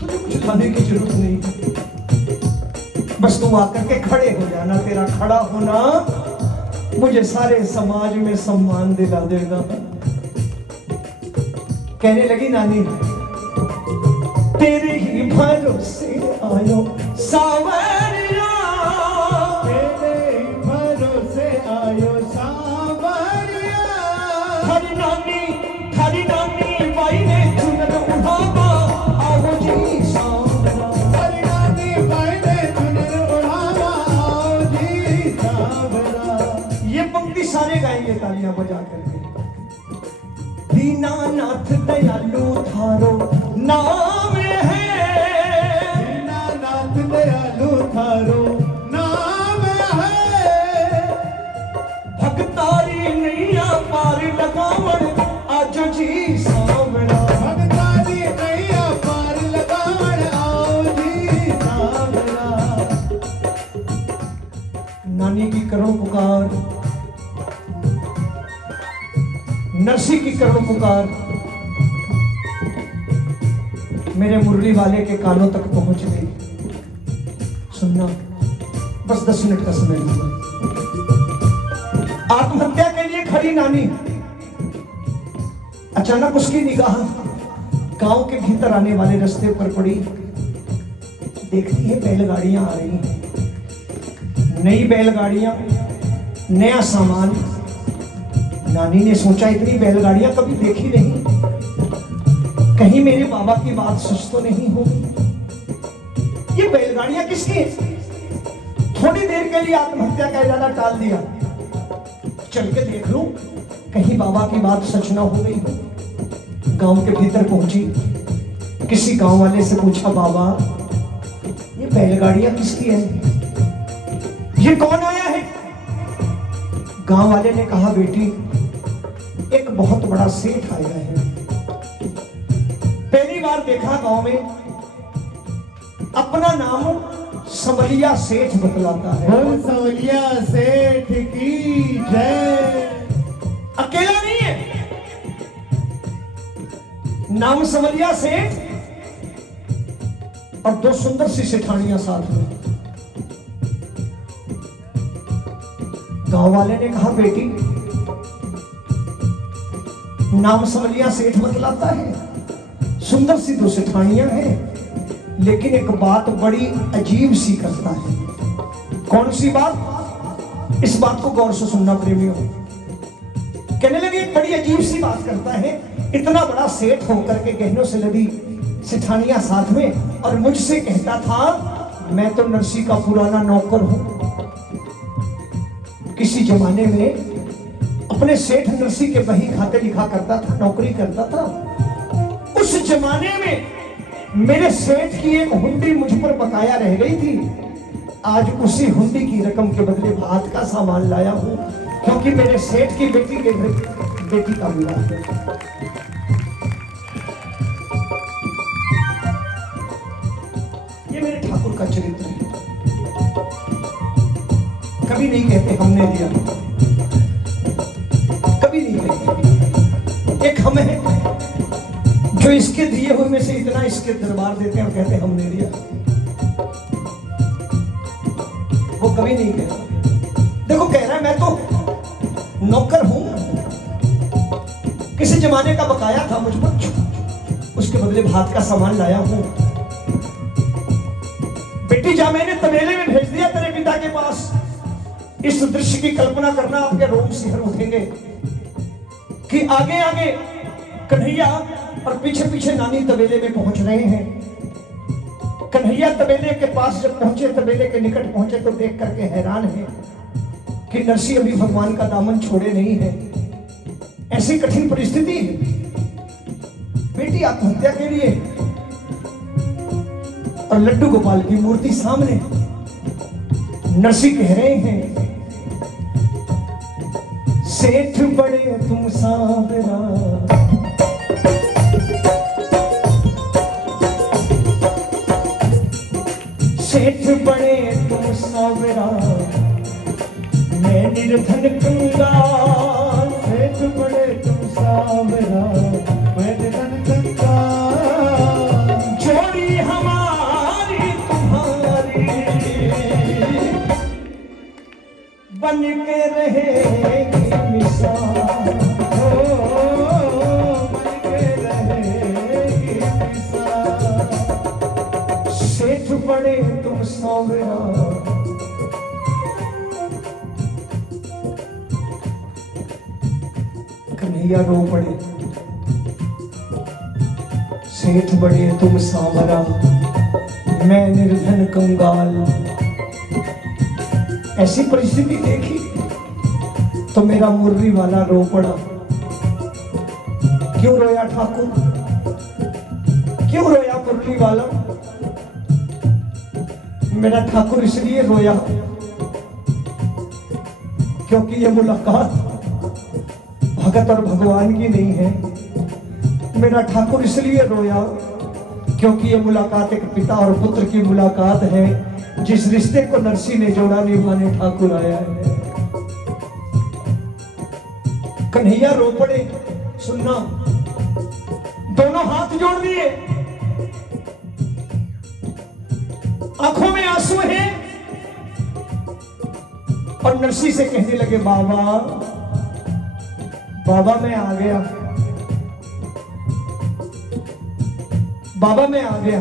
तुझे कुछ लाने की जरूरत नहीं, बस तू आकर के खड़े हो जाना, तेरा खड़ा होना मुझे सारे समाज में सम्मान दिला देगा। कहने लगी नानी, तेरे ही भरोसे आयो सावरिया, तेरे ही भरोसे आयो सावरिया। थारी नानी बाई ने चुनर उड़ावा आओ जी सावरा। थारी नानी बाई ने चुनर उड़ावा आओ जी सावरा। ये पंक्ति सारे गाएंगे तालियां बजा करके। दीनानाथ दयालु थारो नाम है, दीनानाथ दयालु थारो नाम है। भक्तारी नैया पार लगावण आजो जी सावरा। भक्तारी नैया पार लगावण आओ जी सावरा। नानी की करो पुकार, नरसी की करो पुकार, मेरे मुरली वाले के कानों तक पहुंच गई। सुनना, बस 10 मिनट का समय लूंगा। आत्महत्या के लिए खड़ी नानी, अचानक उसकी निगाह गांव के भीतर आने वाले रास्ते पर पड़ी। देखती है बैलगाड़ियां आ रही हैं, नई बैलगाड़ियां, नया सामान। नानी ने सोचा इतनी बैलगाड़ियां कभी देखी नहीं, कहीं मेरे बाबा की बात सच तो नहीं होगी। ये बैलगाड़ियां किसकी हैं? थोड़ी देर के लिए आत्महत्या का इरादा टाल दिया, चल के देख लूं कहीं बाबा की बात सच ना हो गई हो। गांव के भीतर पहुंची, किसी गांव वाले से पूछा, बाबा ये बैलगाड़ियां किसकी हैं? ये कौन आया है? गांव वाले ने कहा, बेटी एक बहुत बड़ा सेठ आया है। पहली बार देखा गांव में, अपना नाम संवलिया सेठ बतलाता है। बोल संवलिया सेठ की जय। अकेला नहीं है, नाम संवलिया सेठ और 2 सुंदर सी सेठानियां साथ में। गांव वाले ने कहा, बेटी नाम समलिया सेठ बतलाता है, सुंदर सी दो सेठानियां हैं, लेकिन एक बात बड़ी अजीब सी करता है। कौन सी बात? इस बात को गौर से सुनना प्रेमियों। कहने लगे एक बड़ी अजीब सी बात करता है, इतना बड़ा सेठ होकर के गहनों से लदी सेठानियां साथ में, और मुझसे कहता था मैं तो नरसी का पुराना नौकर हूं। किसी जमाने में अपने सेठ नरसी के बही खाते लिखा करता था, नौकरी करता था। उस जमाने में मेरे सेठ की एक हुंडी मुझ पर बकाया रह गई थी। आज उसी हुंडी की रकम के बदले भात का सामान लाया हूं, क्योंकि मेरे सेठ की बेटी के बेटी का विवाह है। ये मेरे ठाकुर का चरित्र है। कभी नहीं कहते हमने दिया, कभी नहीं कहते। एक हम है जो इसके दिए हुए में से इतना इसके दरबार देते हैं और कहते हैं हमने दिया, वो कभी नहीं कहता। देखो कह रहा है मैं तो नौकर हूं, किसी जमाने का बकाया था मुझ पर, उसके बदले भात का सामान लाया हूं। बेटी जा मैंने तबेले में भेज दिया तेरे पिता के पास। इस दृश्य की कल्पना करना, आपके रोम सिहर उठेंगे कि आगे आगे कन्हैया और पीछे पीछे नानी तबेले में पहुंच रहे हैं। कन्हैया तबेले के पास जब पहुंचे, तबेले के निकट पहुंचे तो देख करके हैरान है कि नरसी अभी भगवान का दामन छोड़े नहीं है। ऐसी कठिन परिस्थिति है, बेटी आत्महत्या के लिए, और लड्डू गोपाल की मूर्ति सामने। नरसी कह रहे हैं सेठ बड़े तुम सावरा, सेठ बड़े तुम सावरा, मैं निर्धन कंगाल। सेठ बड़े तुम सावरा, मैं निर्धन कंगाल। जोड़ी हमारी तुम्हारी बन के रहेगी मिसाल, बन के रहेगी मिसाल। सेठ बड़े तुम सावरा, कन्हैया रो पड़े। सेठ बड़े तुम सावरा, मैं निर्धन कंगाल। ऐसी परिस्थिति देखी तो मेरा मुरली वाला रो पड़ा। क्यों रोया ठाकुर, क्यों रोया मुरली वाला? मेरा ठाकुर इसलिए रोया क्योंकि ये मुलाकात भगत और भगवान की नहीं है। मेरा ठाकुर इसलिए रोया क्योंकि ये मुलाकात एक पिता और पुत्र की मुलाकात है। जिस रिश्ते को नरसी ने जोड़ा निभाने ठाकुर आया है। कन्हैया रो पड़े। सुनना, दोनों हाथ जोड़ दिए, आंखों में आंसू हैं, और नरसी से कहने लगे बाबा, बाबा मैं आ गया, बाबा मैं आ गया।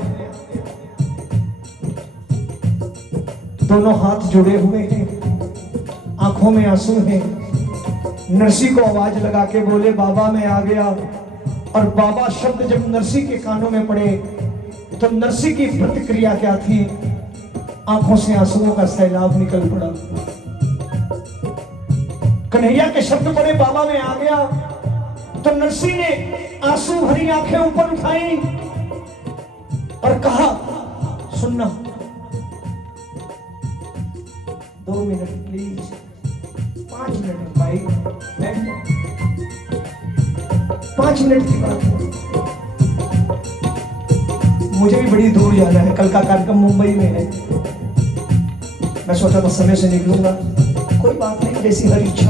दोनों हाथ जुड़े हुए हैं, आंखों में आंसू हैं। नरसी को आवाज लगा के बोले बाबा मैं आ गया। और बाबा शब्द जब नरसी के कानों में पड़े तो नरसी की प्रतिक्रिया क्या थी? आंखों से आंसुओं का सैलाब निकल पड़ा। कन्हैया के शब्द पड़े बाबा मैं आ गया तो नरसी ने आंसू भरी आंखें ऊपर उठाई और कहा सुनना, 2 मिनट प्लीज, 5 मिनट भाई, 5 मिनट की बात है। मुझे भी बड़ी दूर जाना है, कल का कार्यक्रम मुंबई में है। मैं सोचा था समय से निकलूंगा, कोई बात नहीं, जैसी हर इच्छा।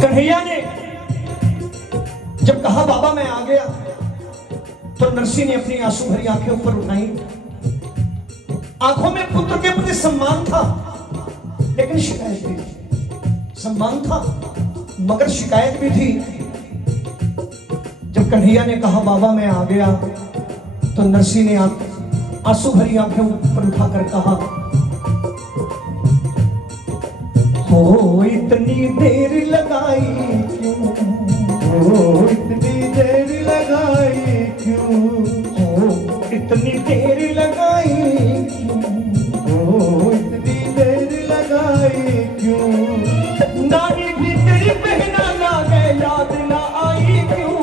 कन्हैया ने जब कहा बाबा मैं आ गया तो नरसी ने अपनी आंसू भरी आंखें ऊपर उठाई आंखों में पुत्र के प्रति सम्मान था, लेकिन शिकायत भी थी। सम्मान था मगर शिकायत भी थी। जब कन्हैया ने कहा बाबा मैं आ गया, तो नरसी ने आंसू भरी आंखें ऊपर उठाकर कहा, हो इतनी देर लगाई क्यों, हो इतनी देर लगाई क्यों, हो इतनी देर लगाई क्यों, हो इतनी देर लगाई क्यों, नानी भी तेरी बहना ना गए याद ना आई क्यों,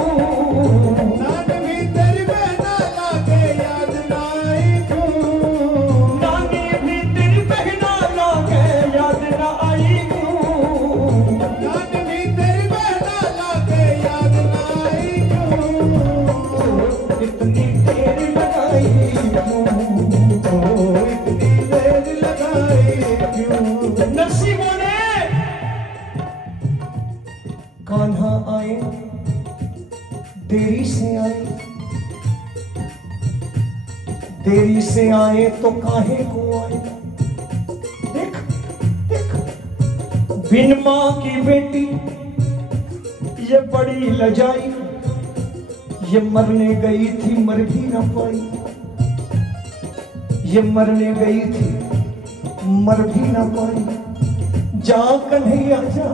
नान भी तेरी बहना लागे याद ना आई क्यों, नानी भी तेरी बहना ना गए याद ना आई क्यों, नान भी तेरी बहना लागे याद ना आई क्यों, इतनी देर लगाई क्यों, हो इतनी देर लगाई क्यों। नरसी बोले कान्हा आए देरी से आए, देरी से आए तो काहे को आए। देख देख बिन मां की बेटी ये बड़ी लजाई, ये मरने गई थी मर भी ना पाई, ये मरने गई थी मर भी ना पाई। जा कन्हैया जा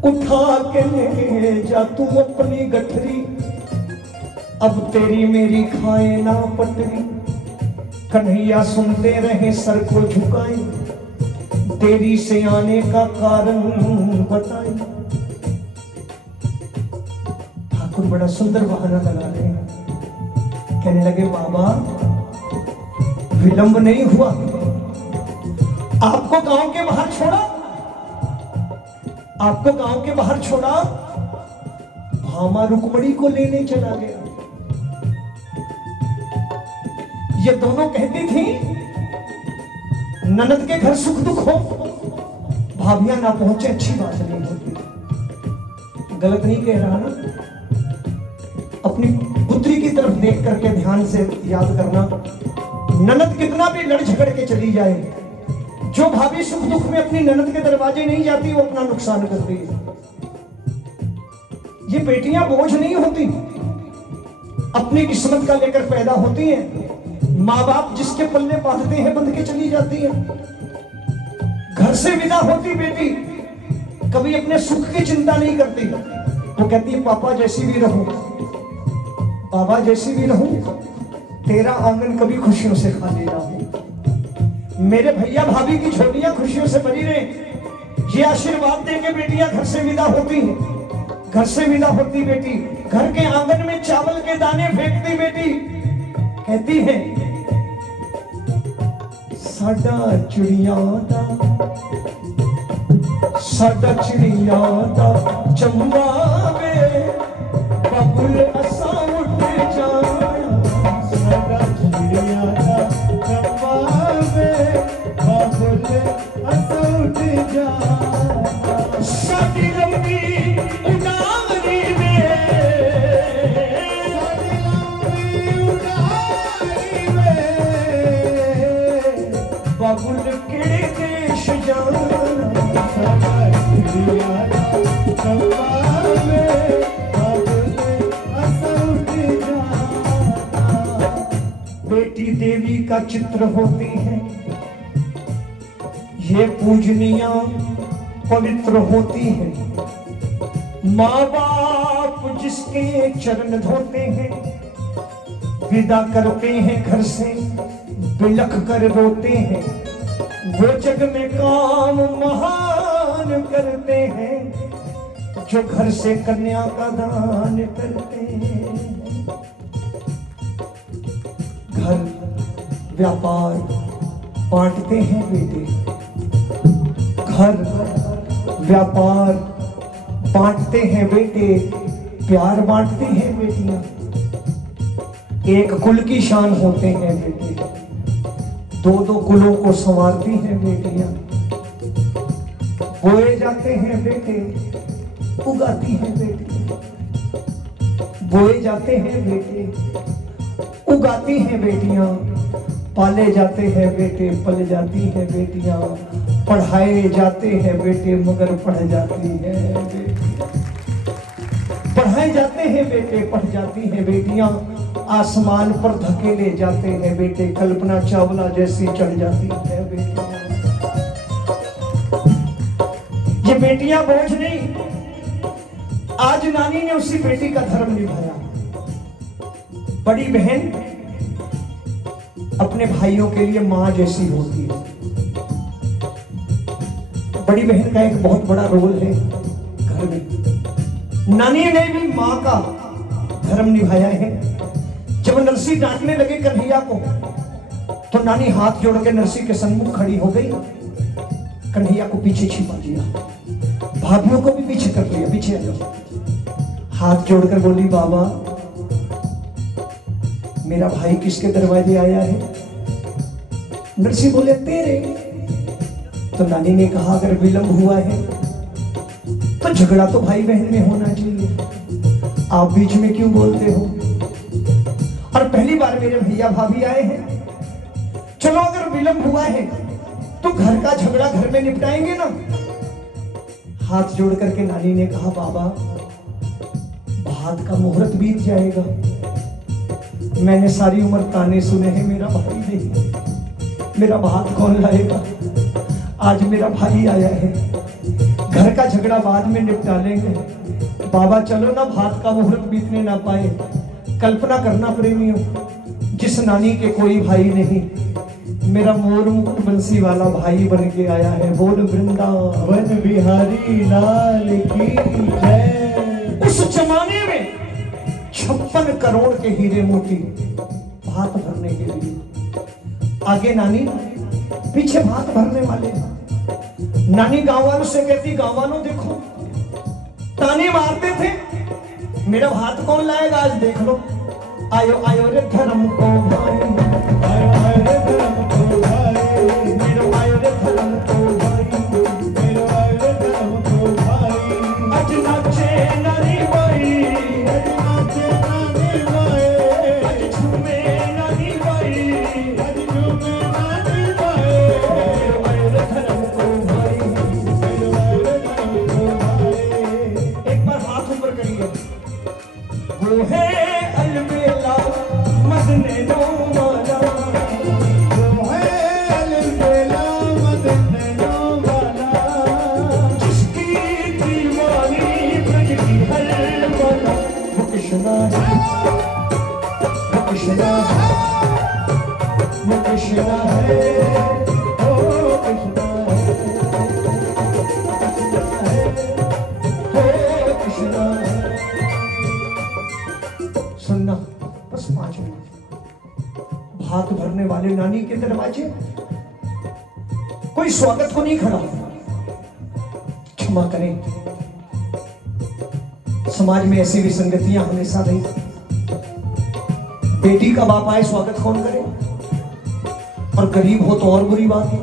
उठा के ले जा तू अपनी गठरी, अब तेरी मेरी खाए ना पटरी। कन्हैया सुनते रहे सर को झुकाए, देरी से आने का कारण बताए। ठाकुर बड़ा सुंदर बहाना लगा रहे हैं, कहने लगे बाबा विलंब नहीं हुआ, आपको गांव के बाहर छोड़ा, आपको गांव के बाहर छोड़ा, भामा रुक्मणी को लेने चला गया। ये दोनों कहती थी ननद के घर सुख दुख हो, भाभियां ना पहुंचे अच्छी बात नहीं होती। गलत नहीं कह रहा ना, अपनी पुत्री की तरफ देख करके ध्यान से याद करना। ननद कितना भी लड़ झगड़ के चली जाए, जो भाभी सुख दुख में अपनी ननद के दरवाजे नहीं जाती वो अपना नुकसान करती है। ये बेटियां बोझ नहीं होती, अपनी किस्मत का लेकर पैदा होती हैं। माँ बाप जिसके पल्ले बांधते हैं बंध के चली जाती है। घर से विदा होती बेटी कभी अपने सुख की चिंता नहीं करती, वो कहती है पापा जैसी भी रहूं, बाबा जैसी भी रहूं, तेरा आंगन कभी खुशियों से खाली ना हो। मेरे भैया भाभी की झोलियां खुशियों से भरी रहे, ये आशीर्वाद दे के बेटियां घर से विदा होती हैं। घर से विदा होती बेटी घर के आंगन में चावल के दाने फेंकती बेटी, कहती है साडा चिड़िया दा, साडा चिड़िया दा चंबा वे बबुल असा उठ जाना, साडा चिड़िया दा चंबा वे बबुल असा उठ जाना, साडी लंबी उड़ारी वे, साडी लंबी उड़ारी वे, बबुल केड़े देश जाना, साडा चिड़िया दा चंबा वे बबुल असा उठ जाना। बेटी देवी का चित्र होती है, ये पूजनीया पवित्र होती है। माँ बाप जिसके चरण धोते हैं, विदा करते हैं घर से बिलख कर रोते हैं, वो जग में काम महान करते हैं, जो घर से कन्या का दान करते हैं। घर व्यापार बांटते हैं बेटे, घर व्यापार बांटते हैं बेटे, प्यार बांटती हैं बेटियां, एक कुल की शान होते हैं बेटे, दो दो कुलों को संवारती हैं बेटियां। बोए जाते हैं बेटे, उगाती हैं बेटियां, बोए जाते हैं बेटे, उगाती हैं बेटियां, पाले जाते हैं बेटे पल जाती हैं बेटियां, पढ़ाए जाते हैं बेटे मगर पढ़ जाती है बेटियां। पढ़ाए जाते हैं बेटे पढ़ जाती हैं बेटियां, आसमान पर धकेले जाते हैं बेटे, कल्पना चावला जैसी चढ़ जाती है बेटियां। ये बेटियां बोझ नहीं, आज नानी ने उसी बेटी का धर्म निभाया। बड़ी बहन अपने भाइयों के लिए मां जैसी होती है। बड़ी बहन का एक बहुत बड़ा रोल है घर में। नानी ने भी मां का धर्म निभाया है। जब नरसी डांटने लगे कन्हैया को तो नानी हाथ जोड़ के नरसी के सन्मुख खड़ी हो गई, कन्हैया को पीछे छिपा दिया, भाभियों को भी पीछे कर लिया, पीछे आ जाओ। हाथ जोड़कर बोली, बाबा मेरा भाई किसके दरवाजे आया है? नरसी बोले, तेरे। तो नानी ने कहा, अगर विलंब हुआ है तो झगड़ा तो भाई बहन में होना चाहिए, आप बीच में क्यों बोलते हो? और पहली बार मेरे भैया भाभी आए हैं, चलो अगर विलंब हुआ है तो घर का झगड़ा घर में निपटाएंगे ना। हाथ जोड़ करके नानी ने कहा, बाबा भात का मुहूर्त बीत जाएगा, मैंने सारी उम्र ताने सुने हैं, मेरा भाई नहीं, मेरा भात कौन लाएगा? आज मेरा भाई आया है, घर का झगड़ा बाद में निपटा लेंगे। बाबा चलो ना, भात का मुहूर्त बीतने ना पाए। कल्पना करना प्रेमियों, जिस नानी के कोई भाई नहीं, मेरा मोर मुकुट बंसी वाला भाई बन के आया है। बोल वृंदावन बिहारी लाल की जय। उस जमाने में 56 करोड़ के हीरे मोती भात भरने के लिए, आगे नानी पीछे भात भरने वाले। नानी गांव वालों से कहती, गांव वालों देखो, ताने मारते थे, मेरा भात कौन लाएगा? आज देख लो, आयो आयो रे धर्म को भाई, आयो आयो रे धर्म को भाई, मेरो आयो रे धर्म को भाई, मेरो आयो रे धर्म को भाई। आज नाचे नानी बाई, आज नाचे नानी बाई, आज झूमे नानी बाई, आज झूमे नानी बाई। मेरो आयो रे धर्म को भाई, मेरो आयो रे धर्म को भाई। एक बार हाथ ऊपर करिए। वो है अलबेला मदने नो वाला, वो है अलबेला मदने नो वाला, जिसकी दीवानी ब्रज की हर वाला। वो कृष्णा है, वो कृष्णा है, वो कृष्णा है, ओ कृष्णा है, ओ कृष्णा है। सुनना बस 5 मिनट। भात भरने वाले नानी के दरवाजे, कोई स्वागत को नहीं खड़ा। क्षमा करें, समाज में ऐसी विसंगतियां हमेशा रही। बेटी का बाप आए, स्वागत कौन करे? और गरीब हो तो और बुरी बात है।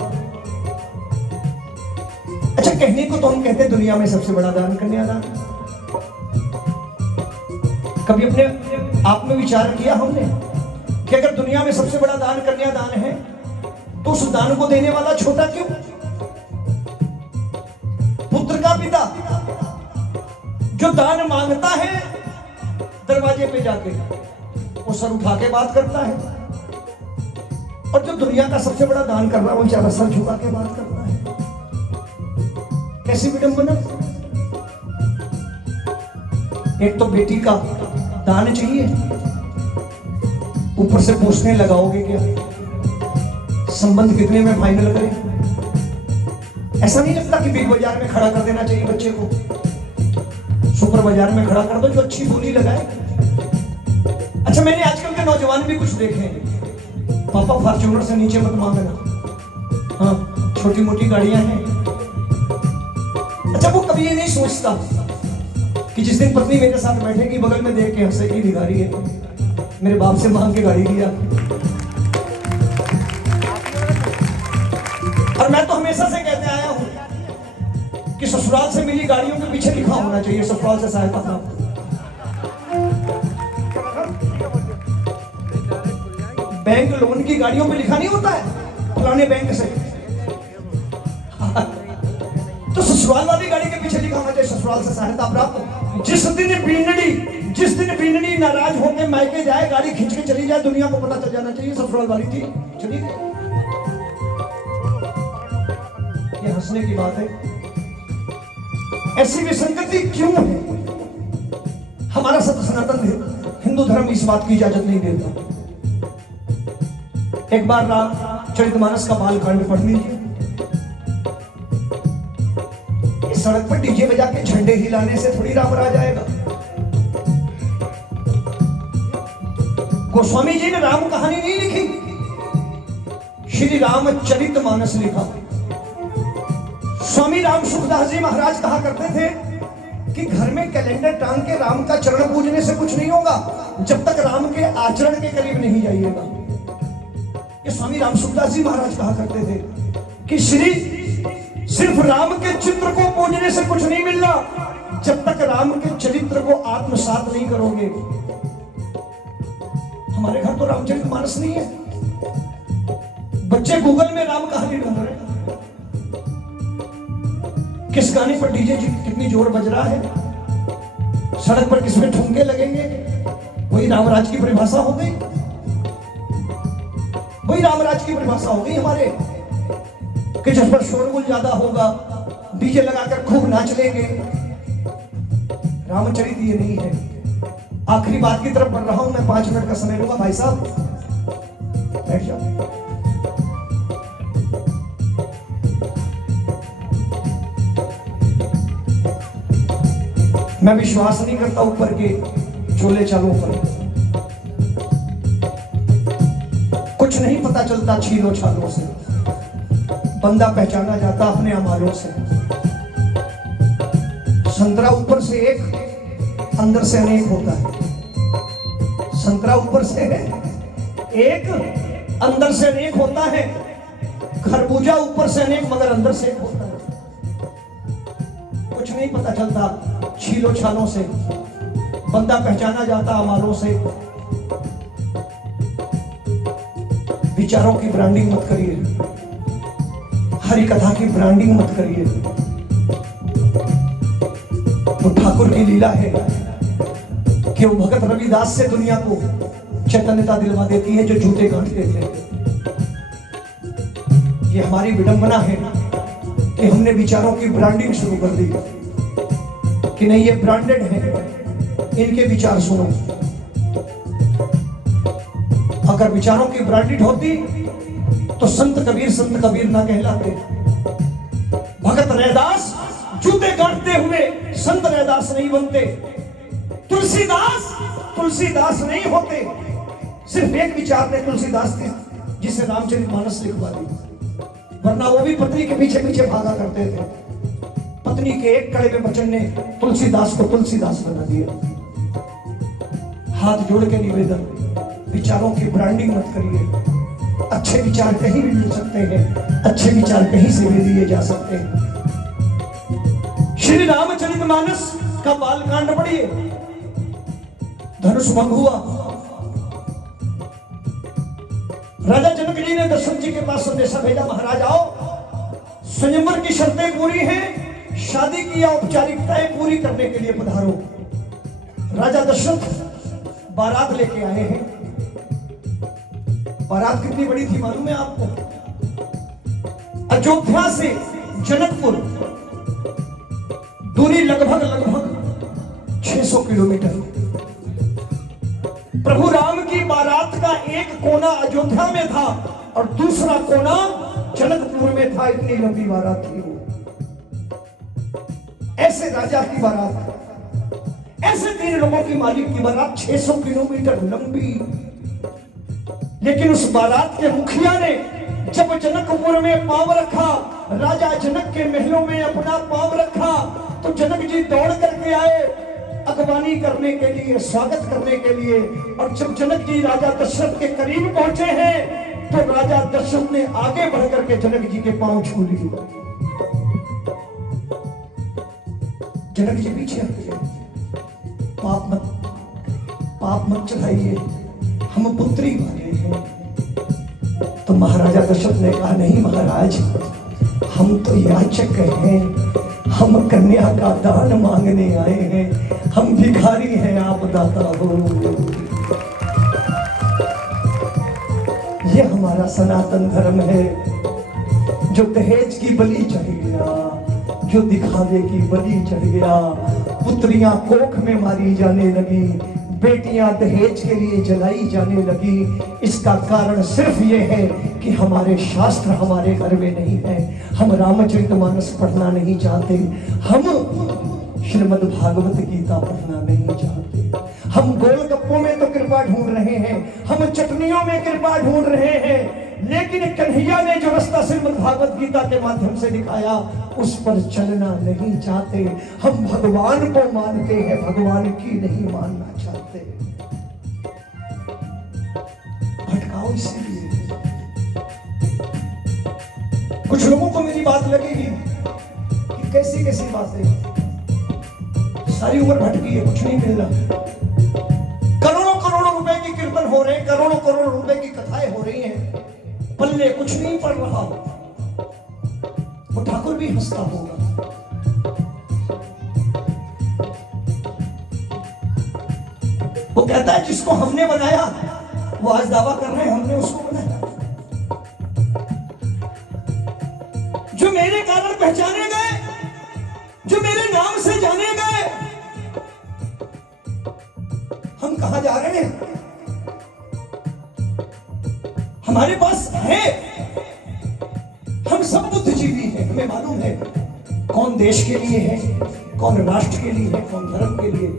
अच्छा, कहने को तो हम कहते हैं दुनिया में सबसे बड़ा दान कन्यादान। कभी अपने आप में विचार किया हमने कि अगर दुनिया में सबसे बड़ा दान कन्यादान है तो उस दान को देने वाला छोटा क्यों? पुत्र का पिता जो दान मांगता है दरवाजे पे जाके, वो सर उठा के बात करता है, और जो दुनिया का सबसे बड़ा दान कर रहा है वो बेचारा सर झुका के बात करता है। कैसी विडंबना। एक तो बेटी का दान चाहिए, ऊपर से पूछने लगाओगे क्या संबंध कितने में फाइनल करें? ऐसा नहीं लगता कि बिग बाजार में खड़ा कर देना चाहिए बच्चे को, सुपर बाजार में खड़ा कर दो जो अच्छी बोली लगाए। अच्छा, मैंने आजकल के नौजवान भी कुछ देखे हैं, पापा फॉर्च्यूनर से नीचे मत मांगना, हाँ छोटी मोटी गाड़ियां हैं। अच्छा, वो कभी ये नहीं सोचता कि जिस दिन पत्नी मेरे साथ बैठेगी बगल में देख के हंसेगी, भिखारी है, मेरे बाप से मांग के गाड़ी लिया। और मैं तो हमेशा से कहते आया हूं कि ससुराल से मिली गाड़ियों के पीछे लिखा होना चाहिए ससुराल से सहायता प्राप्त। बैंक लोन की गाड़ियों पे लिखा नहीं होता है फलाने बैंक से। तो ससुराल वाली गाड़ी के पीछे लिखा होना चाहिए ससुराल से सहायता प्राप्त। जिस दिन बीनड़ी नाराज होकर मायके जाए, गाड़ी खींच के चली जाए, दुनिया को पता चल जाना चाहिए ससुराल वाली थी, चली गई। ये हंसने की बात है। ऐसी विसंगति क्यों है? हमारा सनातन हिंदू धर्म इस बात की इजाजत नहीं देता। एक बार रामचरितमानस का बालकांड पढ़ लीजिए। इस सड़क पर डीजे बजा के झंडे हिलाने से थोड़ी राम राज आएगा। गोस्वामी जी ने राम कहानी नहीं लिखी, श्री रामचरितमानस लिखा। स्वामी राम सुखदास जी महाराज कहा करते थे कि घर में कैलेंडर टांग के राम का चरण पूजने से कुछ नहीं होगा जब तक राम के आचरण के करीब नहीं जाइएगा। ये स्वामी राम सुखदास जी महाराज कहा करते थे कि सिर्फ राम के चित्र को पूजने से कुछ नहीं मिलना जब तक राम के चरित्र को आत्मसात नहीं करोगे। हमारे घर तो रामचरितमानस नहीं है, बच्चे गूगल में राम कहानी ढूंढ रहे हैं। किस गाने पर डीजे जी कितनी जोर बज रहा है, सड़क पर किसमें ठुमके लगेंगे, वही रामराज की परिभाषा हो गई। वही रामराज की परिभाषा हो गई हमारे, कि जिस पर शोरगुल ज्यादा होगा, डीजे लगाकर खूब नाच लेंगे। रामचरित ये नहीं है। आखिरी बात की तरफ बढ़ रहा हूं मैं, 5 मिनट का समय लूंगा। भाई साहब बैठ जाओ। मैं विश्वास नहीं करता ऊपर के चोले चालों पर। कुछ नहीं पता चलता छीलो छालों से, बंदा पहचाना जाता अपने अमालों से। संतरा ऊपर से एक, अंदर से अनेक होता है। संतरा ऊपर से एक, अंदर से अनेक होता है। खरबूजा ऊपर से अनेक मगर अंदर से एक होता है। कुछ नहीं पता चलता छीलो छालों से, बंदा पहचाना जाता अमालों से। विचारों की ब्रांडिंग मत करिए, हरि कथा की ब्रांडिंग मत करिए। तो ठाकुर की लीला है कि वो भगत रविदास से दुनिया को चैतन्यता दिलवा देती है जो जूते गांठते थे। ये हमारी विडंबना है कि हमने विचारों की ब्रांडिंग शुरू कर दी कि नहीं ये ब्रांडेड है, इनके विचार सुनो। अगर विचारों की ब्रांडेड होती तो संत कबीर ना कहलाते। भगत रैदास जूते गांठते हुए संत रैदास नहीं बनते। तुलसीदास नहीं होते। सिर्फ एक विचार ने तुलसीदास थे जिसे रामचरितमानस लिखवा दी, वरना वो भी पत्नी के पीछे पीछे भागा करते थे। पत्नी के एक कड़े में वचन ने तुलसीदास को तुलसीदास बना दिया। हाथ जोड़ के निवेदन, विचारों की ब्रांडिंग मत करिए। अच्छे विचार कहीं भी मिल सकते हैं, अच्छे विचार कहीं से भी दिए जा सकते हैं। श्री रामचरितमानस का बालकांड पढ़िए। धनुष भंग हुआ, राजा जनक जी ने दशरथ जी के पास संदेशा भेजा, महाराज आओ, स्वयंवर की शर्तें पूरी हैं, शादी की औपचारिकताएं पूरी करने के लिए पधारो। राजा दशरथ बारात लेके आए हैं। बारात कितनी बड़ी थी मालूम है आपको? अयोध्या से जनकपुर दूरी लगभग 600 किलोमीटर। प्रभु राम की बारात का एक कोना अयोध्या में था और दूसरा कोना जनकपुर में था। इतनी लंबी बारात थी वो। ऐसे राजा की बारात, ऐसे 3 लोगों की मालिक की बारात 600 किलोमीटर लंबी। लेकिन उस बारात के मुखिया ने जब जनकपुर में पांव रखा, राजा जनक के महलों में अपना पांव रखा, तो जनक जी दौड़ करके आए अगवानी करने के लिए, स्वागत करने के लिए। और जब जनक जी राजा दशरथ के करीब पहुंचे हैं तो राजा दशरथ ने आगे बढ़ करके जनक जी के पांव छू लिए। जनक जी पीछे हटे, पाप मत चढ़ाइए, हम पुत्री वाले हैं। तो महाराजा दशरथ ने कहा, नहीं महाराज, हम तो याचक हैं, हम कन्या का दान मांगने आए हैं, हम भिखारी हैं, आप दाता हो। ये हमारा सनातन धर्म है। जो दहेज की बलि चढ़ गया, जो दिखावे की बलि चढ़ गया, पुत्रियां कोख में मारी जाने लगी, बेटियां दहेज के लिए जलाई जाने लगी, इसका कारण सिर्फ ये है कि हमारे शास्त्र हमारे घर में नहीं है। हम रामचरितमानस पढ़ना नहीं चाहते, हम श्रीमद् भागवत गीता पढ़ना नहीं चाहते, हम गोलगप्पों में तो कृपा ढूंढ रहे हैं, हम चटनियों में कृपा ढूंढ रहे हैं, लेकिन कन्हैया ने जो रास्ता श्रीमद् भागवत गीता के माध्यम से दिखाया उस पर चलना नहीं चाहते। हम भगवान को मानते हैं, भगवान की नहीं मानना चाहते। भटकाओ इसीलिए। कुछ लोगों को मेरी बात लगेगी कि कैसी कैसी बातें, सारी उम्र भटकी है, कुछ नहीं मिल रहा। करोड़ों करोड़ों रुपए की कीर्तन हो रहे हैं, करोड़ों करोड़ रुपए की कथाएं हो रही हैं, पल्ले कुछ नहीं पड़ रहा। वो ठाकुर भी हंसता होगा। वो कहता है जिसको हमने बनाया वो आज दावा कर रहे हैं हमने उसको बनाया। जो मेरे कारण पहचाने गए, जो मेरे नाम से जाने गए, हम कहां जा रहे हैं? हमारे पास है, हम सब बुद्धिजीवी हैं, हमें मालूम है कौन देश के लिए है, कौन राष्ट्र के लिए है, कौन धर्म के लिए,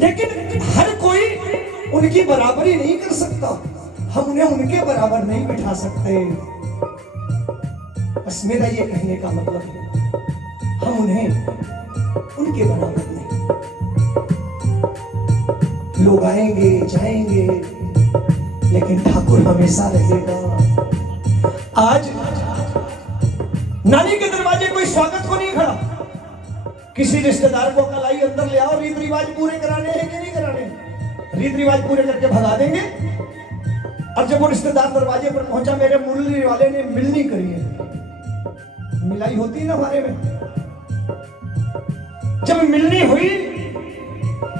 लेकिन हर कोई उनकी बराबरी नहीं कर सकता। हम उन्हें उनके barabar नहीं बिठा सकते। बस मेरा ये कहने का मतलब है हम उन्हें उनके बराबर नहीं। लोग आएंगे जाएंगे लेकिन ठाकुर हमेशा रहेगा। आज नानी के दरवाजे कोई स्वागत को नहीं खड़ा। किसी रिश्तेदार को कलाई अंदर ले आओ, रीत रिवाज पूरे कराने हैं कि नहीं कराने? रीत रिवाज पूरे करके भगा देंगे। और जब वो रिश्तेदार दरवाजे पर पहुंचा, मेरे मुरली वाले ने मिलनी करी है, मिलाई होती है ना हमारे में। जब मिलनी हुई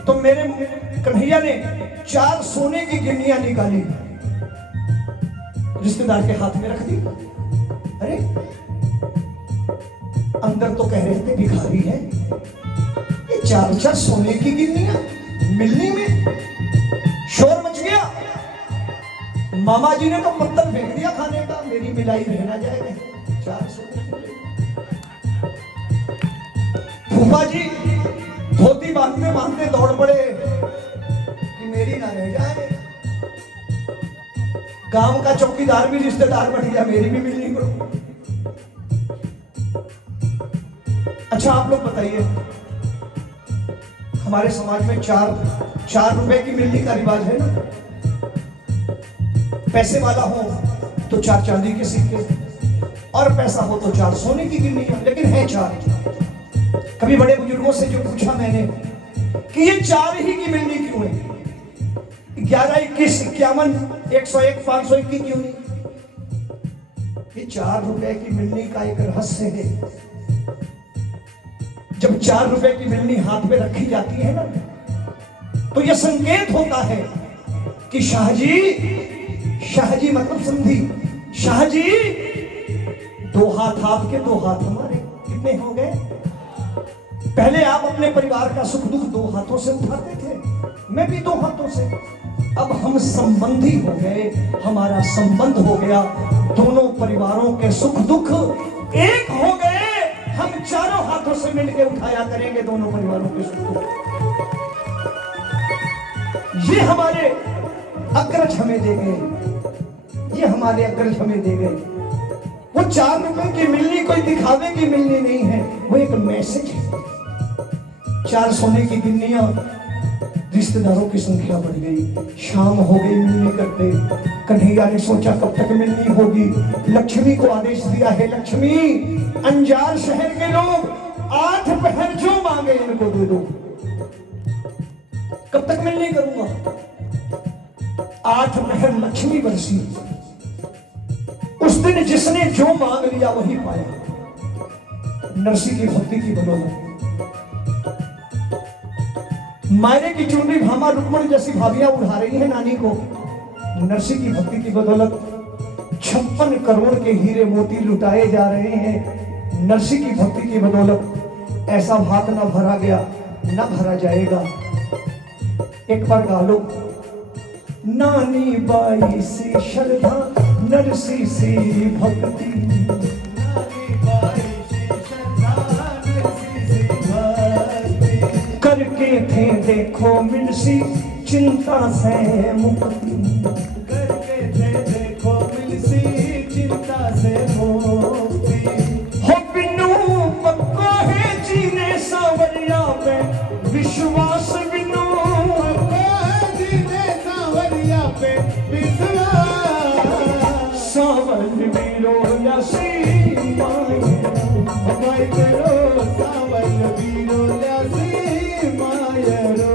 तो मेरे कन्हैया ने 4 सोने की गिन्नियां निकाली, रिश्तेदार के हाथ में रख दी। अरे अंदर तो कह रहे थे भिखारी है, ये 4 सोने की गिन्नियां मिलनी में। शोर मच गया। मामा जी ने तो पत्थर फेंक दिया खाने का, मेरी मिलाई रहना जाएगा। 4 सोने की। फूफा जी धोती बांधते बांधते दौड़ पड़े कि मेरी ना रह जाए। गांव का चौकीदार भी रिश्तेदार बढ़ गया, मेरी भी मिलनी पड़ो। अच्छा आप लोग बताइए, हमारे समाज में 4 रुपए की मिलनी का रिवाज है ना। पैसे वाला हो तो 4 चांदी के सिक्के, और पैसा हो तो 4 सोने की गिन्नियां, लेकिन है 4। कभी बड़े बुजुर्गों से जो पूछा मैंने कि ये 4 ही की मिलनी क्यों है? 11, 21, 51, 101, 501 की क्यों नहीं? ये 4 रुपए की मिलनी का एक रहस्य है। जब 4 रुपए की मिलनी हाथ में रखी जाती है ना, तो यह संकेत होता है कि शाहजी मतलब समझी, शाहजी 2 हाथ आपके 2 हाथ हमारे, कितने हो गए? पहले आप अपने परिवार का सुख दुख 2 हाथों से उठाते थे, मैं भी 2 हाथों से। अब हम संबंधी हो गए, हमारा संबंध हो गया, दोनों परिवारों के सुख दुख एक हो गए। हम चारों हाथों से मिलकर उठाया करेंगे दोनों परिवारों के सुख दुख। ये हमारे अग्रज हमें दे गए, ये हमारे अग्रज हमें दे गए। वो 4 रुपए की मिलनी कोई दिखावे की मिलनी नहीं है, वो एक मैसेज है। 4 सोने की गिन्नियां, रिश्तेदारों की संख्या बढ़ गई, शाम हो गई मिलनी करते। कन्हैया ने सोचा कब तक मिलनी होगी, लक्ष्मी को आदेश दिया है, लक्ष्मी अंजार शहर के लोग 8 पहर जो मांगे इनको दे दो। कब तक मिलनी करूंगा? 8 पहर लक्ष्मी बरसी, दिन जिसने जो मांग लिया वही पाया, नरसी की भक्ति की बदौलत। मायने की चुनरी भामा रुक्मणी जैसी भाभियां उड़ा रही है नानी को, नरसी की भक्ति की बदौलत 56 करोड़ के हीरे मोती लुटाए जा रहे हैं, नरसी की भक्ति की बदौलत। ऐसा भात ना भरा गया ना भरा जाएगा। एक बार गा लो। नानी बाई सी श्रद्धा, नरसी सी भक्ति, नानी बाई सी श्रद्धा, नरसी सी भक्ति, करके थे देखो मिलसी चिंता से मुक्ति, करके थे देखो मिलसी चिंता से मुक्ति। हो बिनु पक्का है जीने सावरिया पे विश्वास, बिनु जीने सावरिया पे विश्वास, सावन वीरो यसी माए, माय करो सावन वीरो ल्यासी मायरो।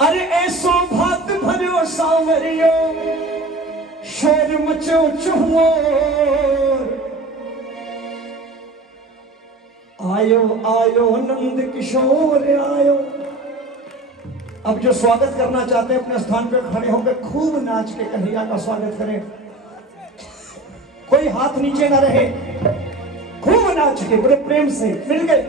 अरे ऐसो भात भरो सावरियो, शोर मचो चुहोर, आयो आयो नंद किशोर आयो। अब जो स्वागत करना चाहते हैं अपने स्थान पे खड़े होकर खूब नाच के कन्हैया का स्वागत करें। कोई हाथ नीचे ना रहे, खूब नाच के बड़े प्रेम से मिल गए।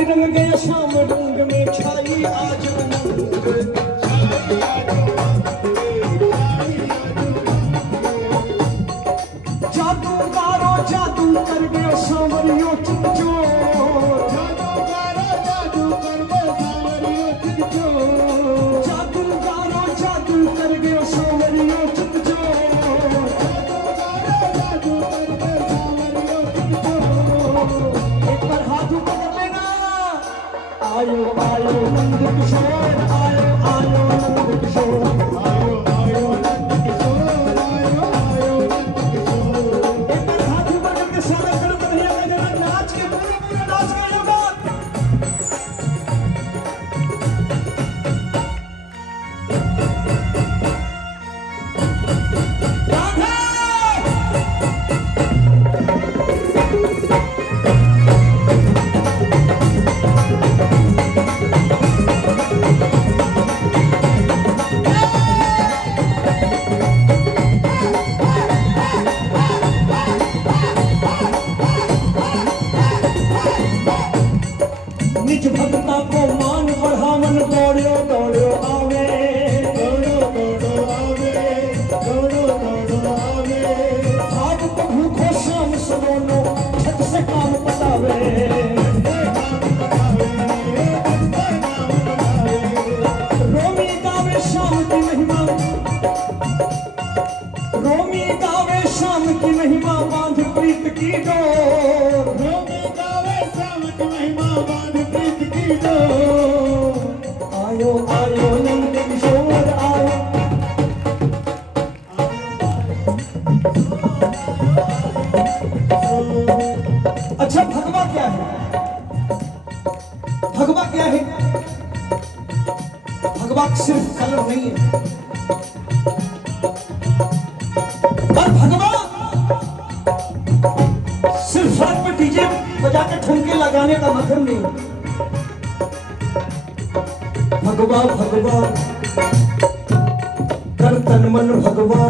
रंग गया शाम रंग में छाई आज उमंग। जादूगारो जादू कर गयो सांवरियो चितचो। जादूगारो जादू कर गयो सांवरियो चितचो। जादूगारो जादू कर गयो सांवरियो चितचो। जादूगारो जादू कर गयो सांवरियो चितचो। एक बार हाथ ऊपर कर लेना। आयो आयो नंद किशोर, आयो आयो नंद किशोर, आयो आयो नंद किशोर, आयो आयो नंद किशोर। एक बार हाथ ऊपर करके स्वागत करो कन्हैया का। जरा नाच के पूरे पूरे नाच के लोग। निज भक्ता को मान बढ़ावन दौड़ो दौड़ो आवे, दौड़ो दौड़ो आवे, दौड़ो दौड़ो आवे। भाग को भूखो शाम सलोनो छत से काम पतावे। रोमी गावे शाम की महिमा, रोमी गावे शाम की महिमा, बांध प्रीत की डोर। रोमी गावे शाम की महिमा, बांध प्रीत की डोर। आयो आयो नंद किशोर, आयो। अच्छा भगवा क्या है? भगवा क्या है? भगवा सिर्फ कलर नहीं है, और भगवा सिर्फ सड़क पे डीजे बजा के ठुमके लगाने का मतलब नहीं। भगवा भगवा कर तन मन भगवा,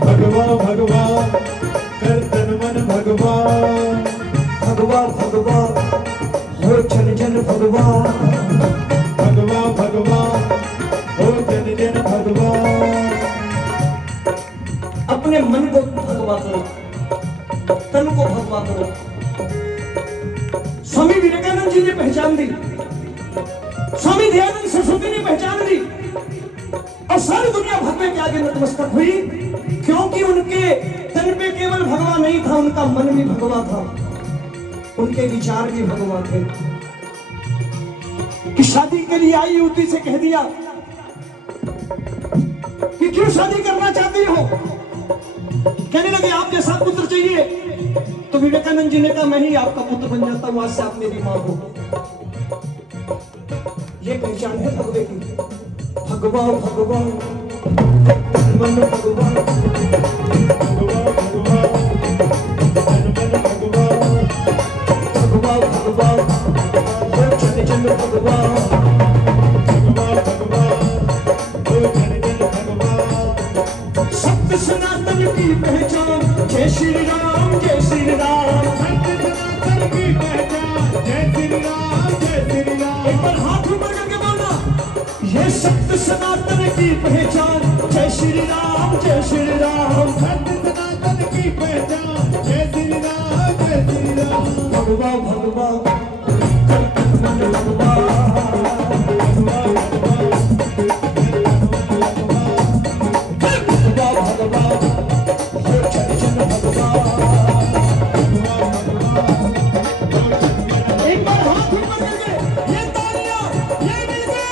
भगवा भगवा कर तन मन भगवा, भगवा भगवा हो जन जन भगवा, भगवा भगवा हो जन जन भगवा। अपने मन को भगवा करो, तन को भगवा करो। स्वामी विवेकानंद जी ने पहचान दी, स्वामी दयानंद सरस्वती ने पहचान दी, और सारी दुनिया भगवे के आगे नतमस्तक हुई, क्योंकि उनके तन पे केवल भगवा नहीं था, उनका मन भी भगवा था, उनके विचार भी भगवा थे। कि शादी के लिए आई युवती से कह दिया कि क्यों शादी करना चाहती हो? कहने लगे आप जैसा पुत्र चाहिए। तो विवेकानंद जी ने कहा मैं ही आपका पुत्र बन जाता हूं, आज से आप मेरी मां हो। ये पहचान है भगवे की। भगवा भगवा मन भगवा, भगवा भगवा तन मन भगवा, भगवा भगवा हो जन जन भगवा, भगवा भगवा हो जन जन भगवा। सत्य सनातन की पहचान, जय श्री राम जय श्री राम। सत्य सनातन की पहचान, जय श्री राम जय श्री राम। एक बार हाथ ऊपर करके बोलना, ये सत्य सनातन की पहचान, जय श्री राम जय श्री राम। सत्य सनातन की पहचान, जय श्री राम जय श्री राम। भगवा भगवा मन भगवा, भगवा भगवा भगवा भगवा हो जन जन भगवा। एक बार हाथ ऊपर करके ये तालियां, ये मिलके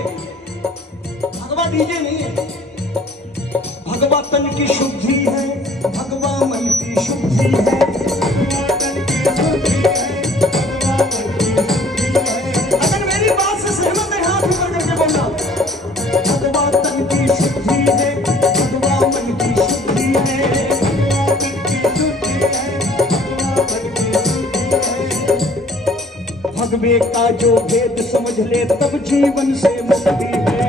है, भगवा डीजे नहीं है। भगवा तन की शुद्धि है, भगवा मन की शुद्धि है। अगर मेरी बात से सहमत है हाथ ऊपर करके बोलना। भगवा तन की शुद्धि है, भगवा मन की शुद्धि है। भगवे का जो भेद समझ ले तब जीवन से मुक्ति है।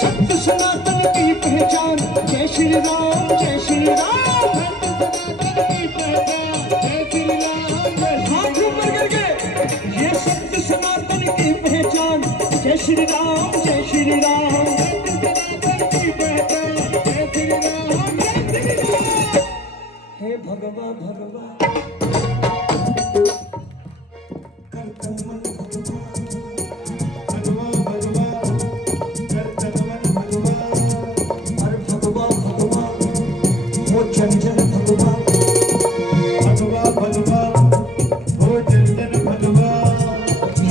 सत्य सनातन की पहचान, जय श्री राम जय श्री राम। हाथ ऊपर करके ये सत्य सनातन की पहचान, जय श्री राम जय श्री राम। हे भगवा भगवा करतन मन भगवा भगवा करतन मन भगवा। हर भगवा भगवा हो जन जन भगवा। भगवा भगवा हो जन जन भगवा।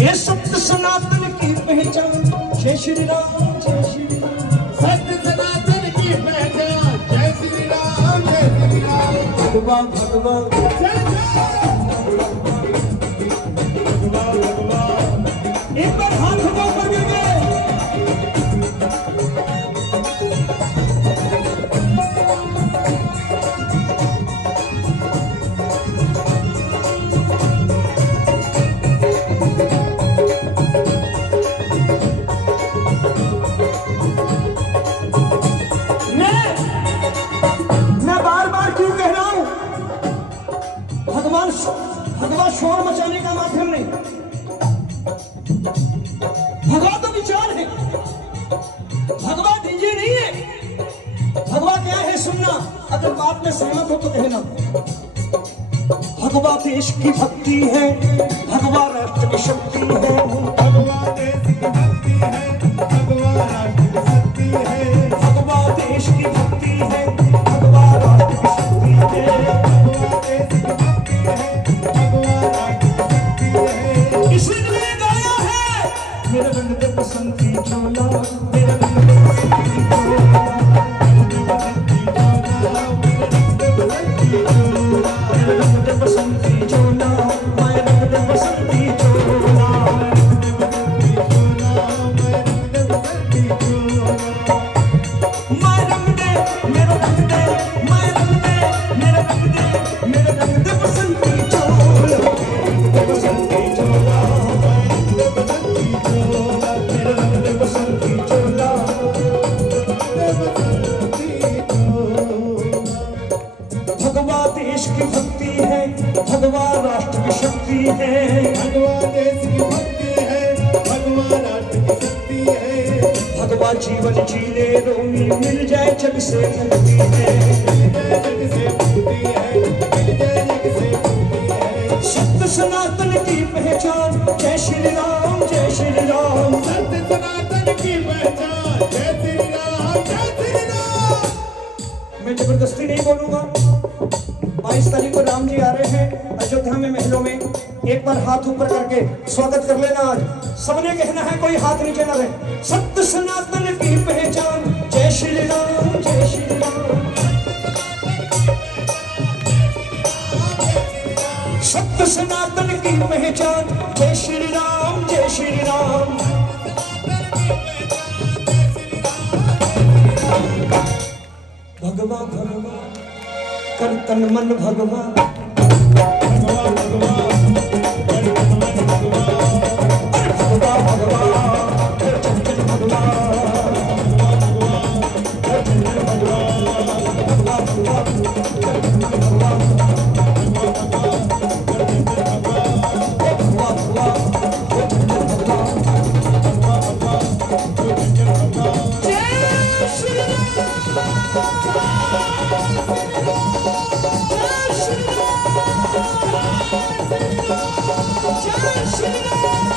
ये सत्य सनातन की पहचान, जय श्री राम जय श्री राम। सत्य सनातन की पहचान, जय श्री राम जय श्री राम। भगवा भगवा एक बार हाथ ऊपर करके मैं बार बार क्यों कह रहा हूं, भगवा शोर मचाने का माध्यम नहीं, भगवा तो विचार है, भगवा डीजे नहीं है। भगवा क्या है सुनना, अगर बात में सहमत हो तो कहना। भगवा देश की भक्ति है, भगवा राष्ट्र की शक्ति है। भगवा देश की भक्ति है, भगवा राष्ट्र की शक्ति है। भगवा देश की भक्ति है, भगवा राष्ट्र की शक्ति है। भगवा देश की भक्ति है, भगवा राष्ट्र की शक्ति है। इसीलिए गाया है, मेरे रंग दे बसंती चोला, मेरे रंग दे बसंती चोला, मेरे रंग दे बसंती चोला, मेरे रंग दे बसंती चोला। भगवा देश की भक्ति है, भगवा राष्ट्र की शक्ति है। भगवा देश की भक्ति है, भगवा राष्ट्र की शक्ति है। भगवा जीवन जीने रोमी, मिल जाए जग से मुक्ति है। मिल जाए जग से मुक्ति है, मिल जाए जग से मुक्ति है। सत्य सनातन की पहचान, जय श्री राम जय श्री राम। सत्य सनातन की पहचान, जय श्री राम जय श्री राम। मैं जबरदस्ती नहीं बोलूंगा। 22 तारीख को राम जी आ रहे हैं अयोध्या में महलों में। एक बार हाथ ऊपर करके स्वागत कर लेना। आज सबने कहना है, कोई हाथ नीचे ना रहे। सत्य सनातन की पहचान, जय श्री राम जय श्री राम। सत्य सनातन की पहचान, जय श्री राम जय श्री राम। भगवा भगवा कर तन मन भगवा। भगवा भगवा कर तन मन भगवा। भगवा भगवा कर जन जन भगवा। भगवा भगवा कर जन जन भगवा। भगवा भगवा कर जन जन भगवा। भगवा भगवा कर जन जन भगवा। भगवा भगवा कर जन जन भगवा। भगवा भगवा कर जन जन भगवा। जय श्री राम। जय श्री राम।